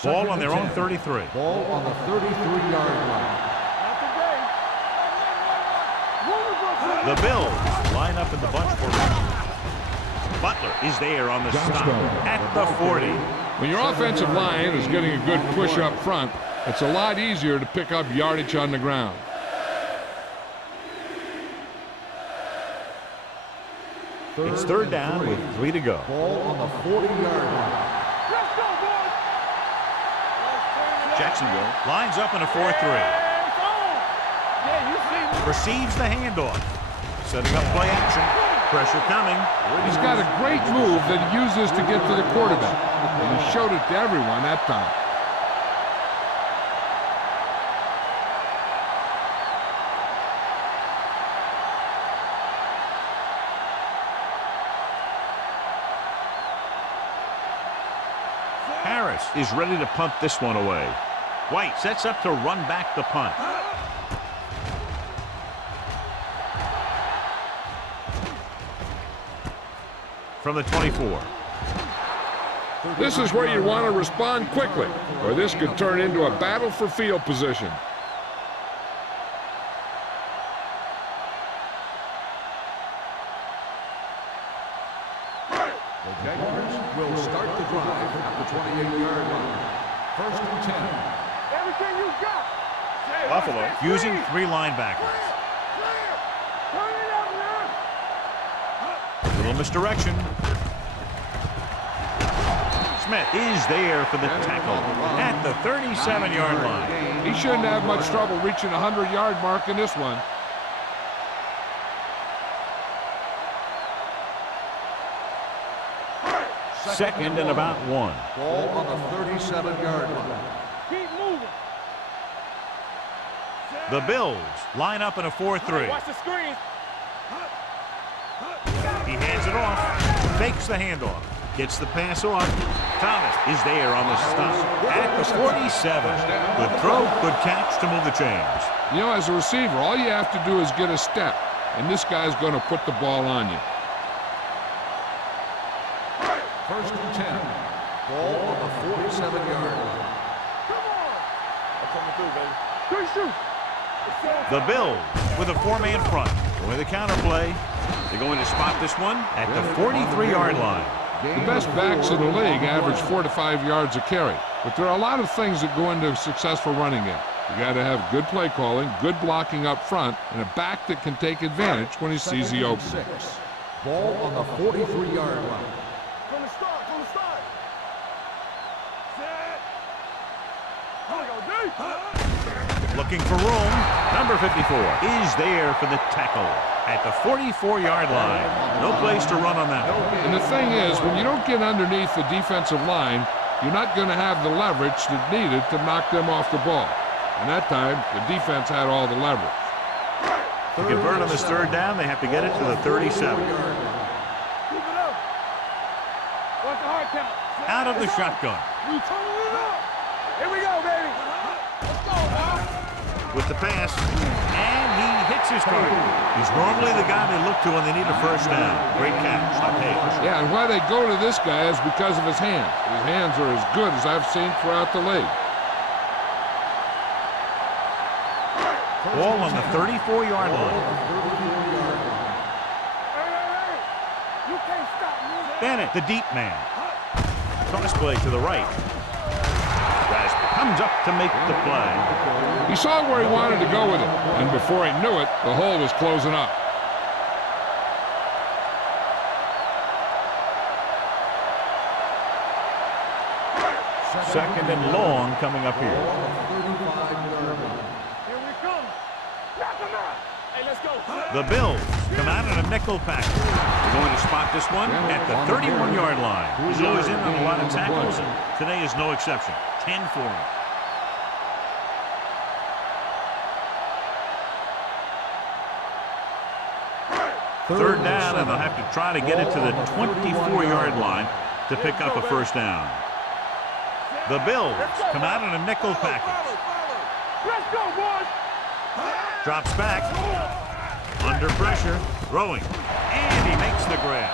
Ball on their own 33. Ball on the 33-yard line. The Bills line up in the bunch formation. Butler is there on the stop at the 40. When your offensive line is getting a good push up front, it's a lot easier to pick up yardage on the ground. It's third down with 3 to go. Ball on the 40-yard line. Jacksonville lines up in a 4-3. Yeah, you see me. receives the handoff. Setting up play action. Pressure coming. He's got a great move that he uses to get to the quarterback. And he showed it to everyone that time. Harris is ready to punt this one away. White sets up to run back the punt. From the 24. This is where you want to respond quickly, or this could turn into a battle for field position. The Jaguars will start the drive at the 28-yard line. First and 10. Everything you got. Buffalo using 3 linebackers. Turn it up now. Little misdirection. Smith is there for the tackle at the 37-yard line. He shouldn't have much trouble reaching the 100-yard mark in this one. Second and about 1. Ball on the 37-yard line. Keep moving. The Bills line up in a 4-3. Watch the screen. He hands it off, fakes the handoff, gets the pass off. Thomas is there on the stop at the 47. Good throw, good catch to move the chains. You know, as a receiver, all you have to do is get a step, and this guy's going to put the ball on you. First and 10. Ball on the 47-yard line. Come on. I'm coming through, baby. Good shoot. The Bills with a 4-man front. Going the counter play. They're going to spot this one at the 43-yard line. The best backs in the league average 4 to 5 yards a carry. But there are a lot of things that go into a successful running game. You got to have good play calling, good blocking up front, and a back that can take advantage when he sees the opening. Ball on the 43-yard line. From the start. Set. Here we go, D. Looking for room. Number 54 is there for the tackle at the 44-yard line. No place to run on that one. And the thing is, when you don't get underneath the defensive line, you're not going to have the leverage that's needed to knock them off the ball. And that time, the defense had all the leverage. To convert on this third down, they have to get it to the 37. Keep it up. Watch the hard count. Out of the shotgun. You turn it up. Here we go, baby. Let's go, now. With the pass, and he hits his target. He's normally the guy they look to when they need a first down. Great catch by Page. Yeah, and why they go to this guy is because of his hands. His hands are as good as I've seen throughout the league. Ball on the 34-yard line. Hey. You can't stop me. Bennett, the deep man. Toss play to the right. Rasper comes up to make the play. He saw where he wanted to go with it, and before he knew it, the hole was closing up. Second and long coming up here. Here we come. Knock him out. Hey, let's go. The Bills come out in a nickel package. They're going to spot this one at the 31-yard line. He's always in on a lot of tackles, and today is no exception. 10 for him. Third down, and they'll have to try to get it to the 24-yard line to pick up a first down. The Bills come out in a nickel package. Let's go, boys. Drops back. Under pressure. Throwing. And he makes the grab.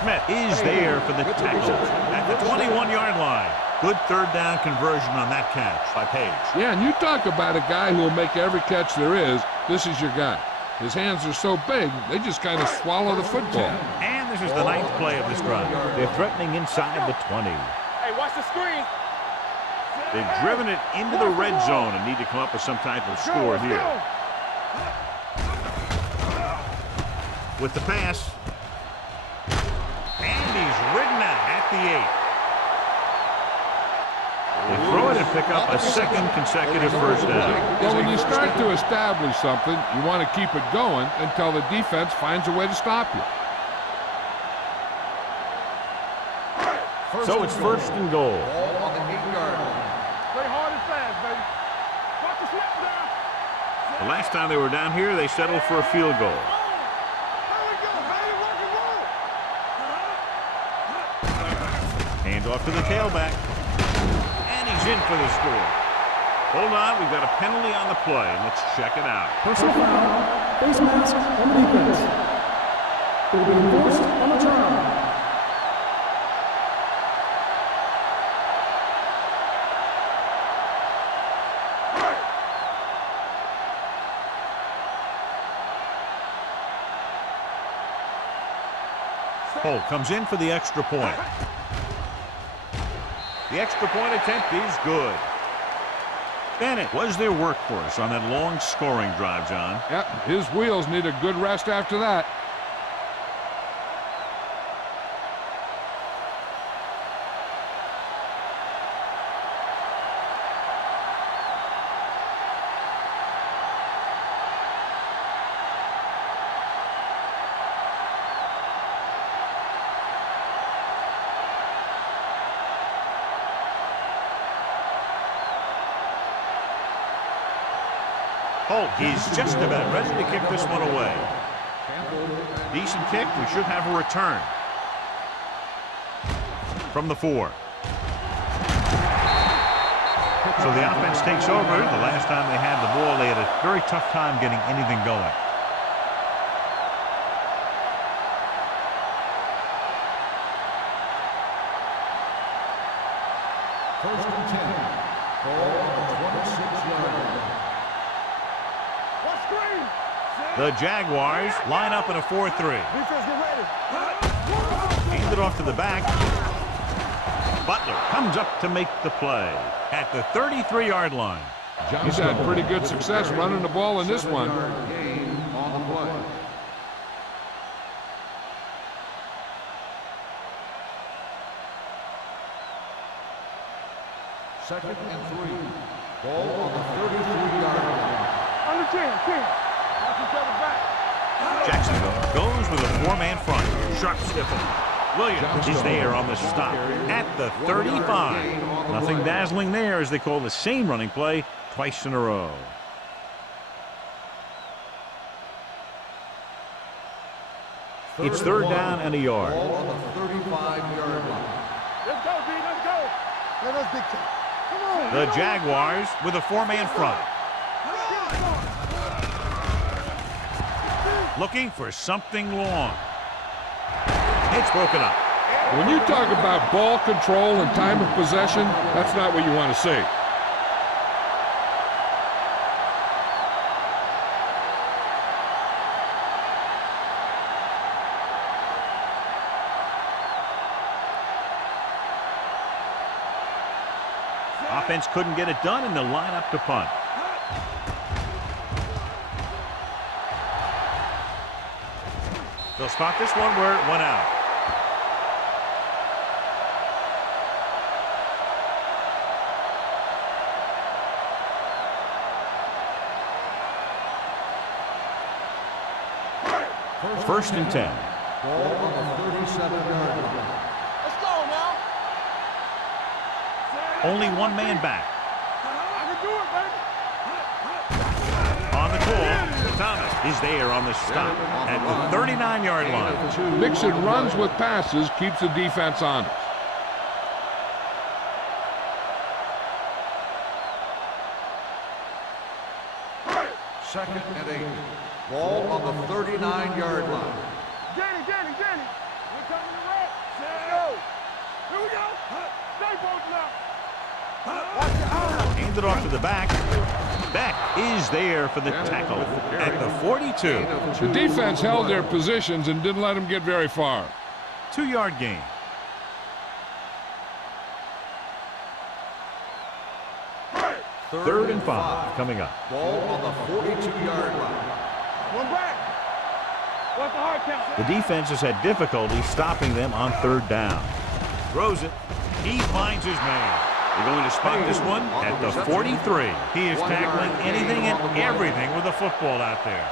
Smith is there for the tackle at the 21-yard line. Good third down conversion on that catch by Page. Yeah, and you talk about a guy who will make every catch there is. This is your guy. His hands are so big, they just kind of swallow the football. And this is the 9th play of this drive. They're threatening inside the 20. Hey, watch the screen. They've driven it into the red zone and need to come up with some type of score here. With the pass. And he's ridden out at the 8. They throw it and pick up a second consecutive first down. Well, when you start to establish something, you want to keep it going until the defense finds a way to stop you. So it's first and goal. Ball on the 8-yard line. Play hard and fast, baby. Watch the snap down. The last time they were down here, they settled for a field goal. There we go, baby. Rock and roll. Hands off to the tailback. And he's in for the score. Hold on, we've got a penalty on the play. Let's check it out. Personal foul, face mask on the defense. It will be enforced on the turnover. Holt comes in for the extra point. The extra point attempt is good. Bennett was their workhorse on that long scoring drive, John. Yep, his wheels need a good rest after that. Holt, he's just about ready to kick this one away. Decent kick. We should have a return. From the 4. So the offense takes over. The last time they had the ball, they had a very tough time getting anything going. First and 10. Ball on the 26-yard line. Watch screen. The Jaguars line up in a 4-3. Defense, get ready. Hand it off to the back. Butler comes up to make the play at the 33-yard line. He's had pretty good success running the ball in this one. 7-yard gain on the play. Second and 3. Ball on the 33-yard line. Under 10. Watch each other back. Jacksonville goes with a 4-man front. Sharp stiffle. Williams is there on the stop at the 35. Nothing dazzling there as they call the same running play twice in a row. It's third down and a yard. Ball on the 35-yard line. Let's go, D. Let's go. Let us dictate. Come on. The Jaguars with a 4-man front. Looking for something long. It's broken up. When you talk about ball control and time of possession, that's not what you want to see. Offense couldn't get it done, and they'll line up to punt. They'll spot this one where it went out. First and 10. Ball on the 37-yard line. Let's go now. Only one man back. I can do it, baby. On the call, Thomas is there on the stop at the 39-yard line. Mixing runs with passes keeps the defense honest. Second and 8. Ball on the 39-yard line. Danny. We're coming to red. Let's go. Here we go. Stay both now. Watch your eyes. Hand it off to the back. Beck is there for the tackle at the 42. The defense held their positions and didn't let them get very far. 2-yard gain. Third and 5 coming up. Ball on the 42-yard line. One back. What's the hard count? The defense has had difficulty stopping them on third down. Throws it. He finds his man. They're going to spot this one at the 43. He is tackling anything and everything with a football out there.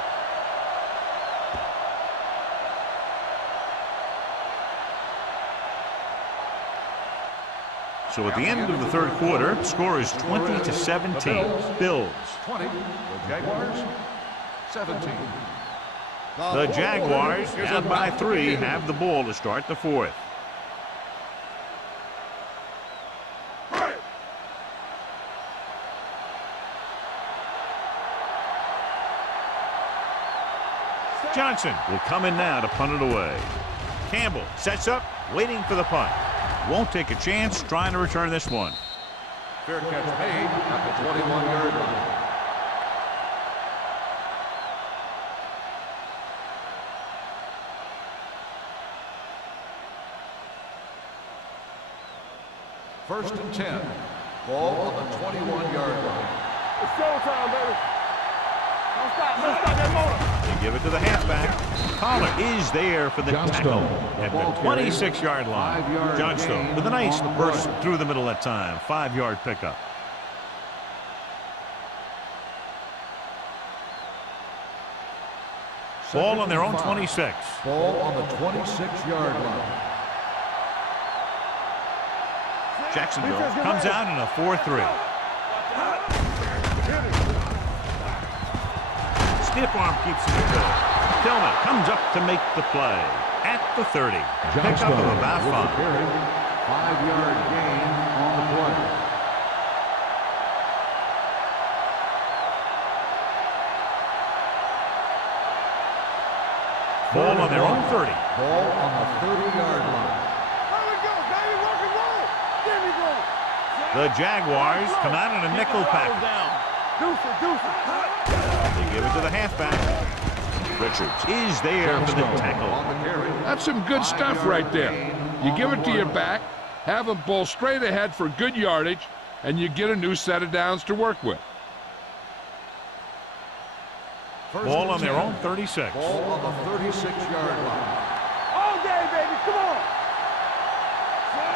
So at the end of the third quarter, the score is 20-17. Bills. 20. The Jaguars. 17. The Jaguars, down by 3, have the ball to start the fourth. Johnson will come in now to punt it away. Campbell sets up, waiting for the punt. Won't take a chance trying to return this one. Fair catch made at the 21-yard line. First and 10. Ball on the 21-yard line. It's showtime, baby. Don't stop that motor. They give it to the halfback. Collar is there for the tackle at the 26-yard line. Johnstone with a nice burst through the middle that time. 5-yard pickup. Ball on their own 26. Ball on the 26-yard line. Jacksonville comes out in a 4-3. Stiff arm keeps it good. Tillman comes up to make the play at the 30. Pick up of about 5. 5-yard gain on the play. Ball on their own 30. Ball on the 30-yard line. There we go, baby. Rock and roll. There we go. The Jaguars come out in a nickel package. Deuce it. They give it to the halfback. Richards is there for the tackle. That's some good stuff right there. You give it to your back, have him pull straight ahead for good yardage, and you get a new set of downs to work with. Ball on their own 36. Ball on the 36-yard line. All day, baby. Come on.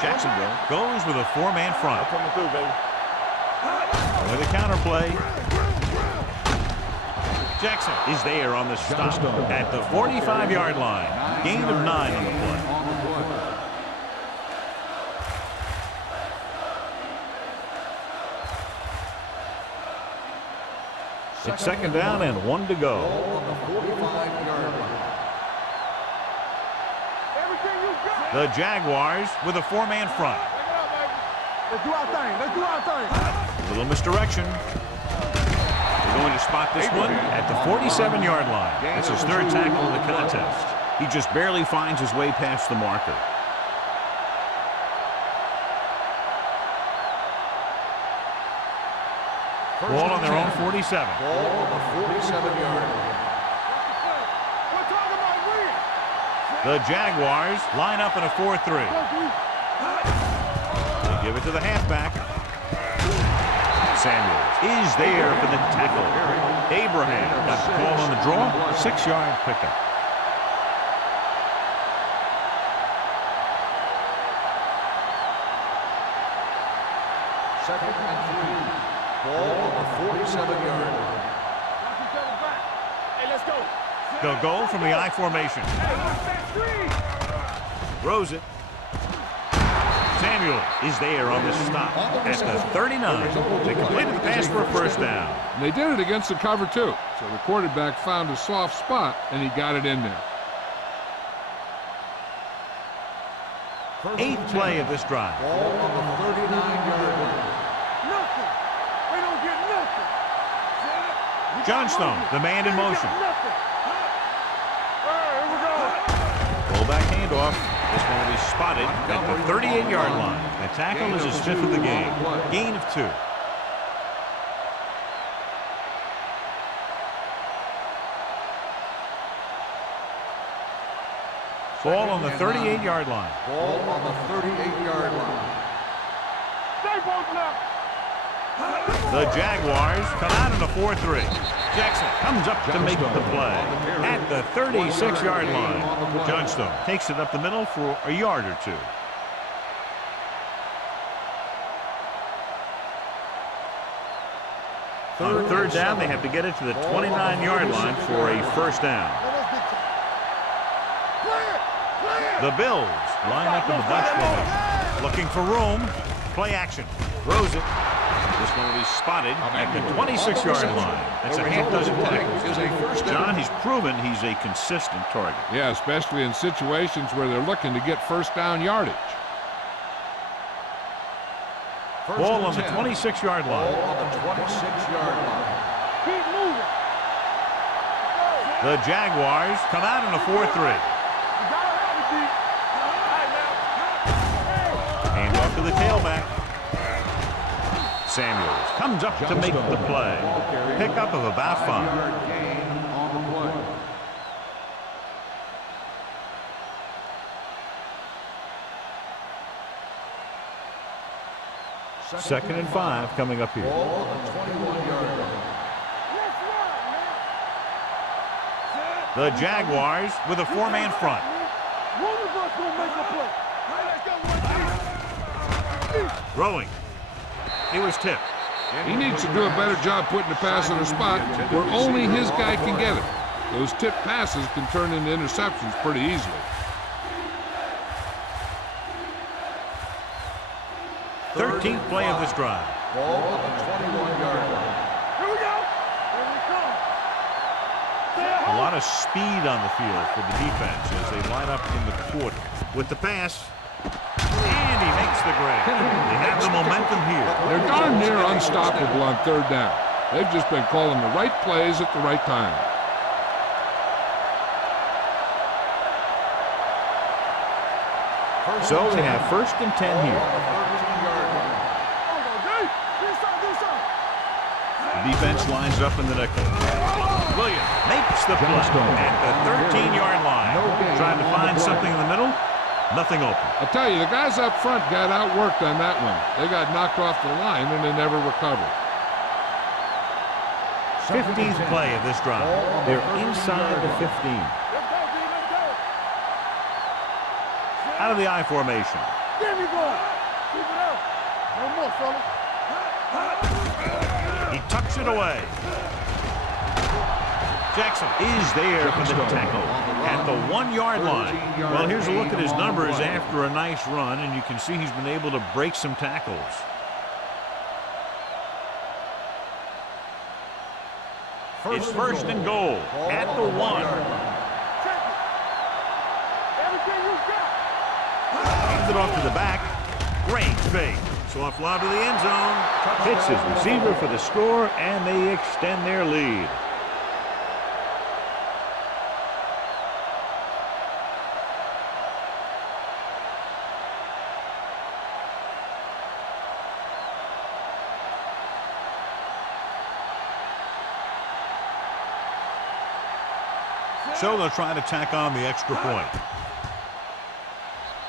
Jacksonville goes with a 4-man front. Coming through, baby. With a counterplay. Jackson is there on the stop at the 45-yard line. Gain of 9 on the play. It's second down and 1 to go. On the 45-yard line. Everything you got. The Jaguars with a 4-man front. Let's do our thing. Let's do our thing. A little misdirection. They're going to spot this one at the 47-yard line. That's his third tackle of the contest. He just barely finds his way past the marker. Ball on their own 47. Ball on the 47-yard line. We're talking about win. The Jaguars line up in a 4-3. They give it to the halfback. Samuels is there for the tackle. Abraham got the call on the draw. 6-yard pickup. Second and 3. Ball on the 47-yard line. Hey, let's go. They'll go from the I formation. Hey, watch that screen. Throws it. Samuel is there on the stop at the 39. They completed the pass for a first down. And they did it against the cover, too. So the quarterback found a soft spot, and he got it in there. 8th play of this drive. Ball on the 39-yard line. Nothing. We don't get nothing. Johnstone, the man in motion. Nothing. All right, here we go. Fullback handoff. This one will be spotted at the 38-yard line. The tackle is his 5th of the game. Gain of 2. Ball on the 38-yard line. Ball on the 38-yard line. Stay both left. The Jaguars come out in a 4-3. Jackson comes up to make the play at the 36-yard line. Johnstone takes it up the middle for a yard or 2. On third down, they have to get it to the 29-yard line for a first down. The Bills line up in the bunch formation, looking for room. Play action. Throws it. This one will be spotted at the 26-yard line. That's a half dozen tackles. John, he's proven he's a consistent target. Yeah, especially in situations where they're looking to get first down yardage. Ball on the 26-yard line. Ball on the 26-yard line. Keep moving. The Jaguars come out in a 4-3. You gotta have it, D. All right, now. Hand off to the tailback. Samuels comes up to make the play. Pickup of about 5. 5-yard gain on the play. Second and 5 coming up here. Ball on the 21-yard line. The Jaguars with a 4-man front. One of us gonna make a play. Throwing. He was tipped. He needs to do a better job putting the pass in a spot where only his guy can get it. Those tipped passes can turn into interceptions pretty easily. 13th play of this drive. Ball on the 21-yard line. Here we go. Here we come. A lot of speed on the field for the defense as they line up in the quarter. With the pass, and he makes the grab. They have the momentum here. They're darn near unstoppable on third down. They've just been calling the right plays at the right time. So they have first and 10 here. The defense lines up in the nickel. Williams makes the play at the 13-yard line. Trying to find something in the middle. Nothing open. I'll tell you, the guys up front got outworked on that one. They got knocked off the line and they never recovered. 15th play of this drive. They're inside the 15. Out of the I formation. There we go. Keep it up. No more, fellas. He tucks it away. Jackson is there for the tackle at the 1-yard line. Well, here's a look at his numbers after a nice run, and you can see he's been able to break some tackles. It's first and goal at the 1. Everything you got. Hands it off to the back. Range fake. Soft lob to the end zone. Hits his receiver for the score, and they extend their lead. So they'll try to tack on the extra point.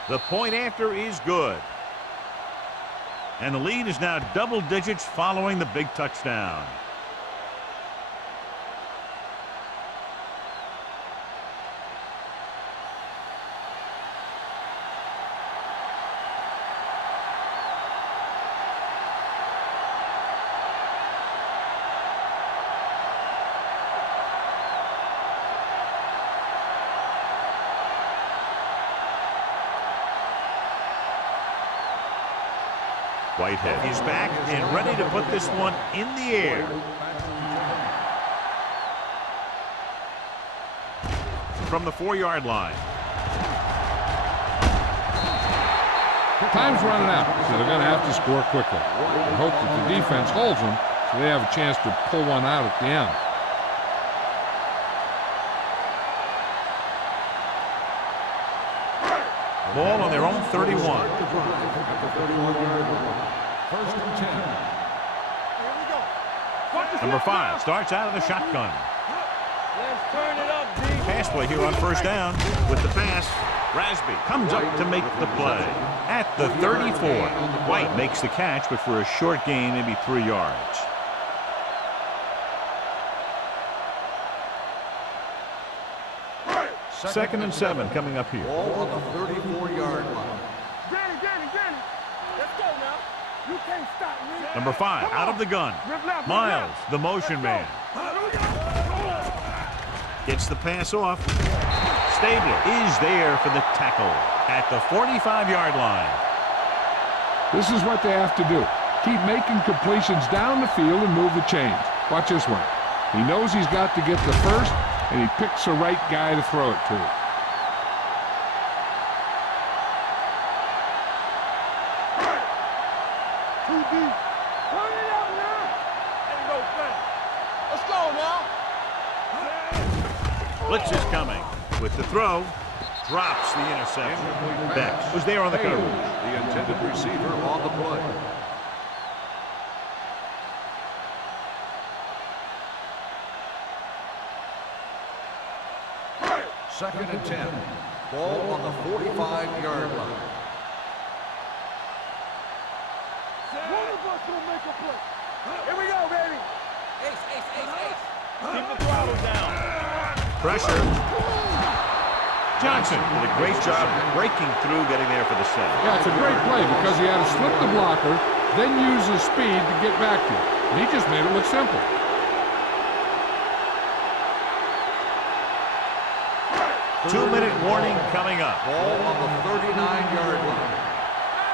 The point after is good. And the lead is now double digits following the big touchdown. Whitehead is back and ready to put this one in the air. From the 4-yard line. Time's running out, so they're going to have to score quickly. They hope that the defense holds them so they have a chance to pull one out at the end. Ball on their own 31. First and 10. Number 5 starts out of the shotgun. Let's turn it up, D. Pass play here on first down with the pass. Rasby comes up to make the play at the 34. White makes the catch, but for a short gain, maybe 3 yards. Second and 7 coming up here. Ball on the 34-yard line. Danny. Let's go now. You can't stop me. Number 5 out of the gun. Miles, the motion man. Gets the pass off. Stabler is there for the tackle at the 45-yard line. This is what they have to do. Keep making completions down the field and move the chains. Watch this one. He knows he's got to get the first, and he picks the right guy to throw it to. Too deep. Turn it up now. Ain't no thing. Let's go now. Blitz is coming. With the throw, drops the interception. Beck was there on the coverage. The intended receiver on the play. Second and 10. Ball on the 45-yard line. One of us gonna make a play. Here we go, baby. Ace, ace, ace, ace. Keep the throttle down. Pressure. Johnson did a great job breaking through, getting there for the set. Yeah, it's a great play because he had to slip the blocker, then use his speed to get back to it. And he just made it look simple. Two-minute warning coming up. Ball on the 39-yard line.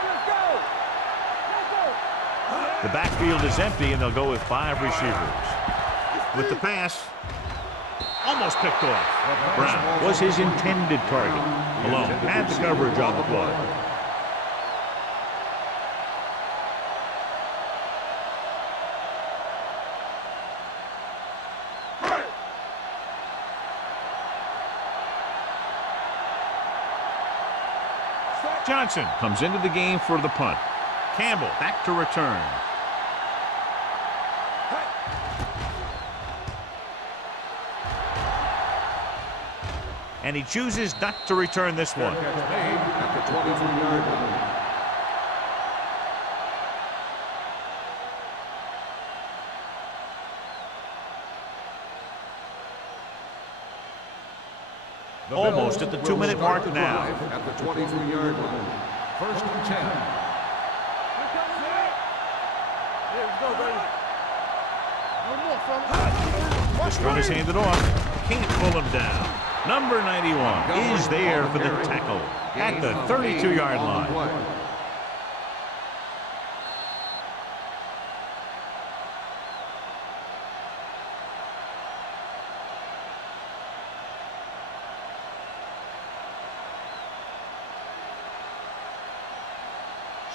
Let's go. Let's go. The backfield is empty, and they'll go with 5 receivers. With the pass, almost picked off. Brown was his intended target. Malone had the coverage on the play. Johnson comes into the game for the punt. Campbell back to return. And he chooses not to return this one. Catch made at the 22-yard line. The Almost Bills at the will 2-minute start mark the now. drive at the 23-yard line. First and 10. Here we go, baby. No more, fella. This run is handed off. Can't pull him down. Number 91 is there for the tackle at the 32-yard line.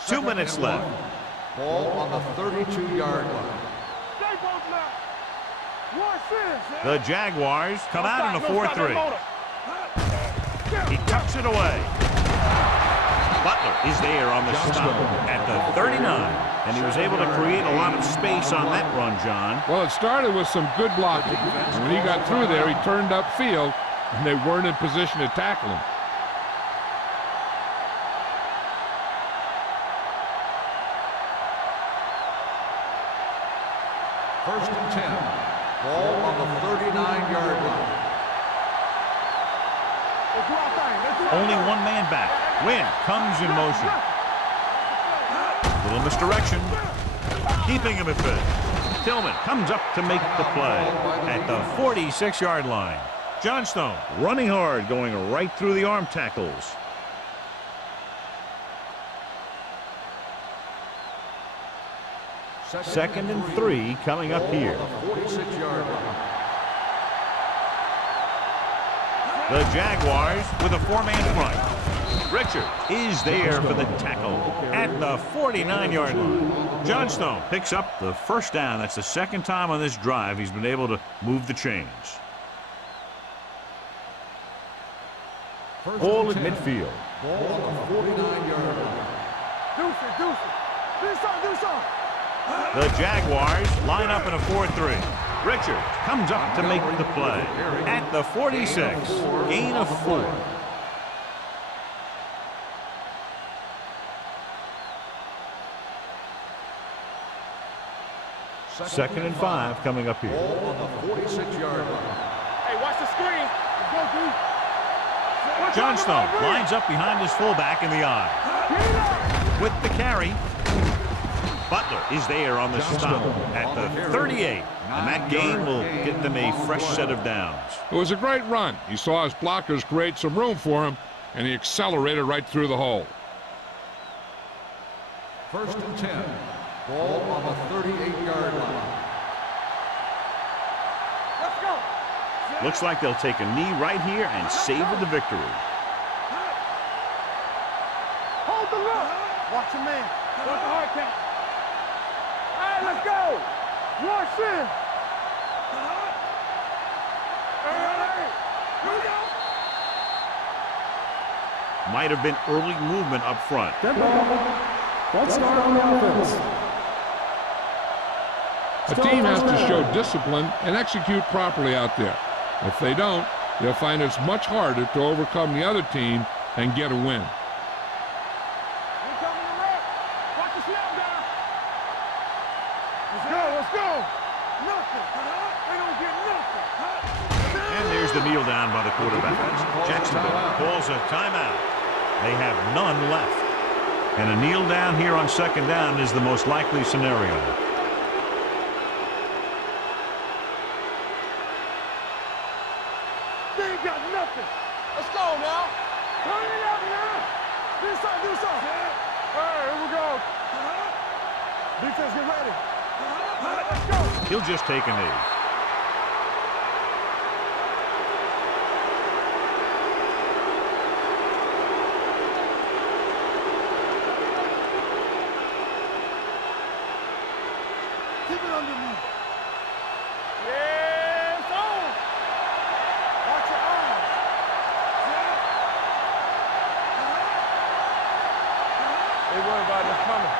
Two minutes left. Ball on the 32-yard line. Stay both left. One finish. The Jaguars come out in a 4-3. He tucks it away. Butler is there on the stop at the 39. And he was able to create a lot of space on that run, John. Well, it started with some good blocking. And when he got through there, he turned upfield, and they weren't in position to tackle him. First and 10. Ball on the 39-yard line. Let's do our thing. Let's do our Only thing. one man back. Wynn comes in motion. Little misdirection. Keeping him at bay. Tillman comes up to make the play at the 46-yard line. Johnstone running hard, going right through the arm tackles. Second and 3 coming up here. 46-yard line. The Jaguars with a 4-man front. Richard is there for the tackle at the 49-yard line. Johnstone picks up the first down. That's the second time on this drive he's been able to move the chains. Ball at midfield. Ball on the 49-yard line. Deuce it, deuce it. Do something, do something. The Jaguars line up in a 4-3. Richard comes up to make the play at the 46. Gain of 4. Second and 5 coming up here. Ball on the 46-yard line. Hey, watch the screen. Go deep. Johnstone lines up behind his fullback in the eye. With the carry. Butler is there on the stop at the 38. And that gain will get them a fresh set of downs. It was a great run. He saw his blockers create some room for him, and he accelerated right through the hole. 1st and 10. Ball on the 38-yard line. Let's go. Looks like they'll take a knee right here and savor the victory. Hold the look. Watch your man. Watch the hard count. All right, let's go. Rush in. Here we go. Might have been early movement up front. Dead ball. False start on the offense. A team has to show discipline and execute properly out there. If they don't, they'll find it's much harder to overcome the other team and get a win. Incoming rep. Watch the snap down. Let's go, let's go. Nothing. They don't get nothing. And there's the kneel down by the quarterback. Jacksonville calls a timeout. They have none left. And a kneel down here on 2nd down is the most likely scenario. They ain't got nothing. Let's go now. Turn it up now. Do something, do something. All right, here we go. Defense, get ready. Let's go. He'll just take a knee. Keep it underneath. Yes, on. Watch your eyes. They worry about us coming.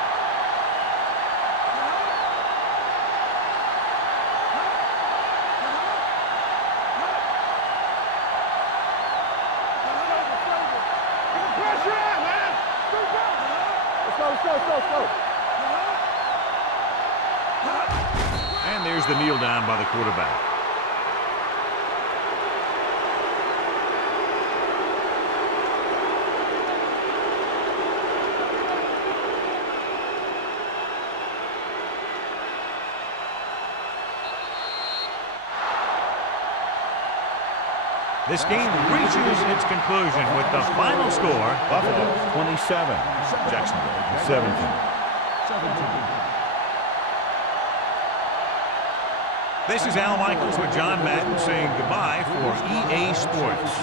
Pressure out, man. Let's go, let's go, let's go, let's go. And there's the kneel down by the quarterback. This game reaches its conclusion with the final score: Buffalo 27, Jacksonville 17. This is Al Michaels with John Madden saying goodbye for EA Sports.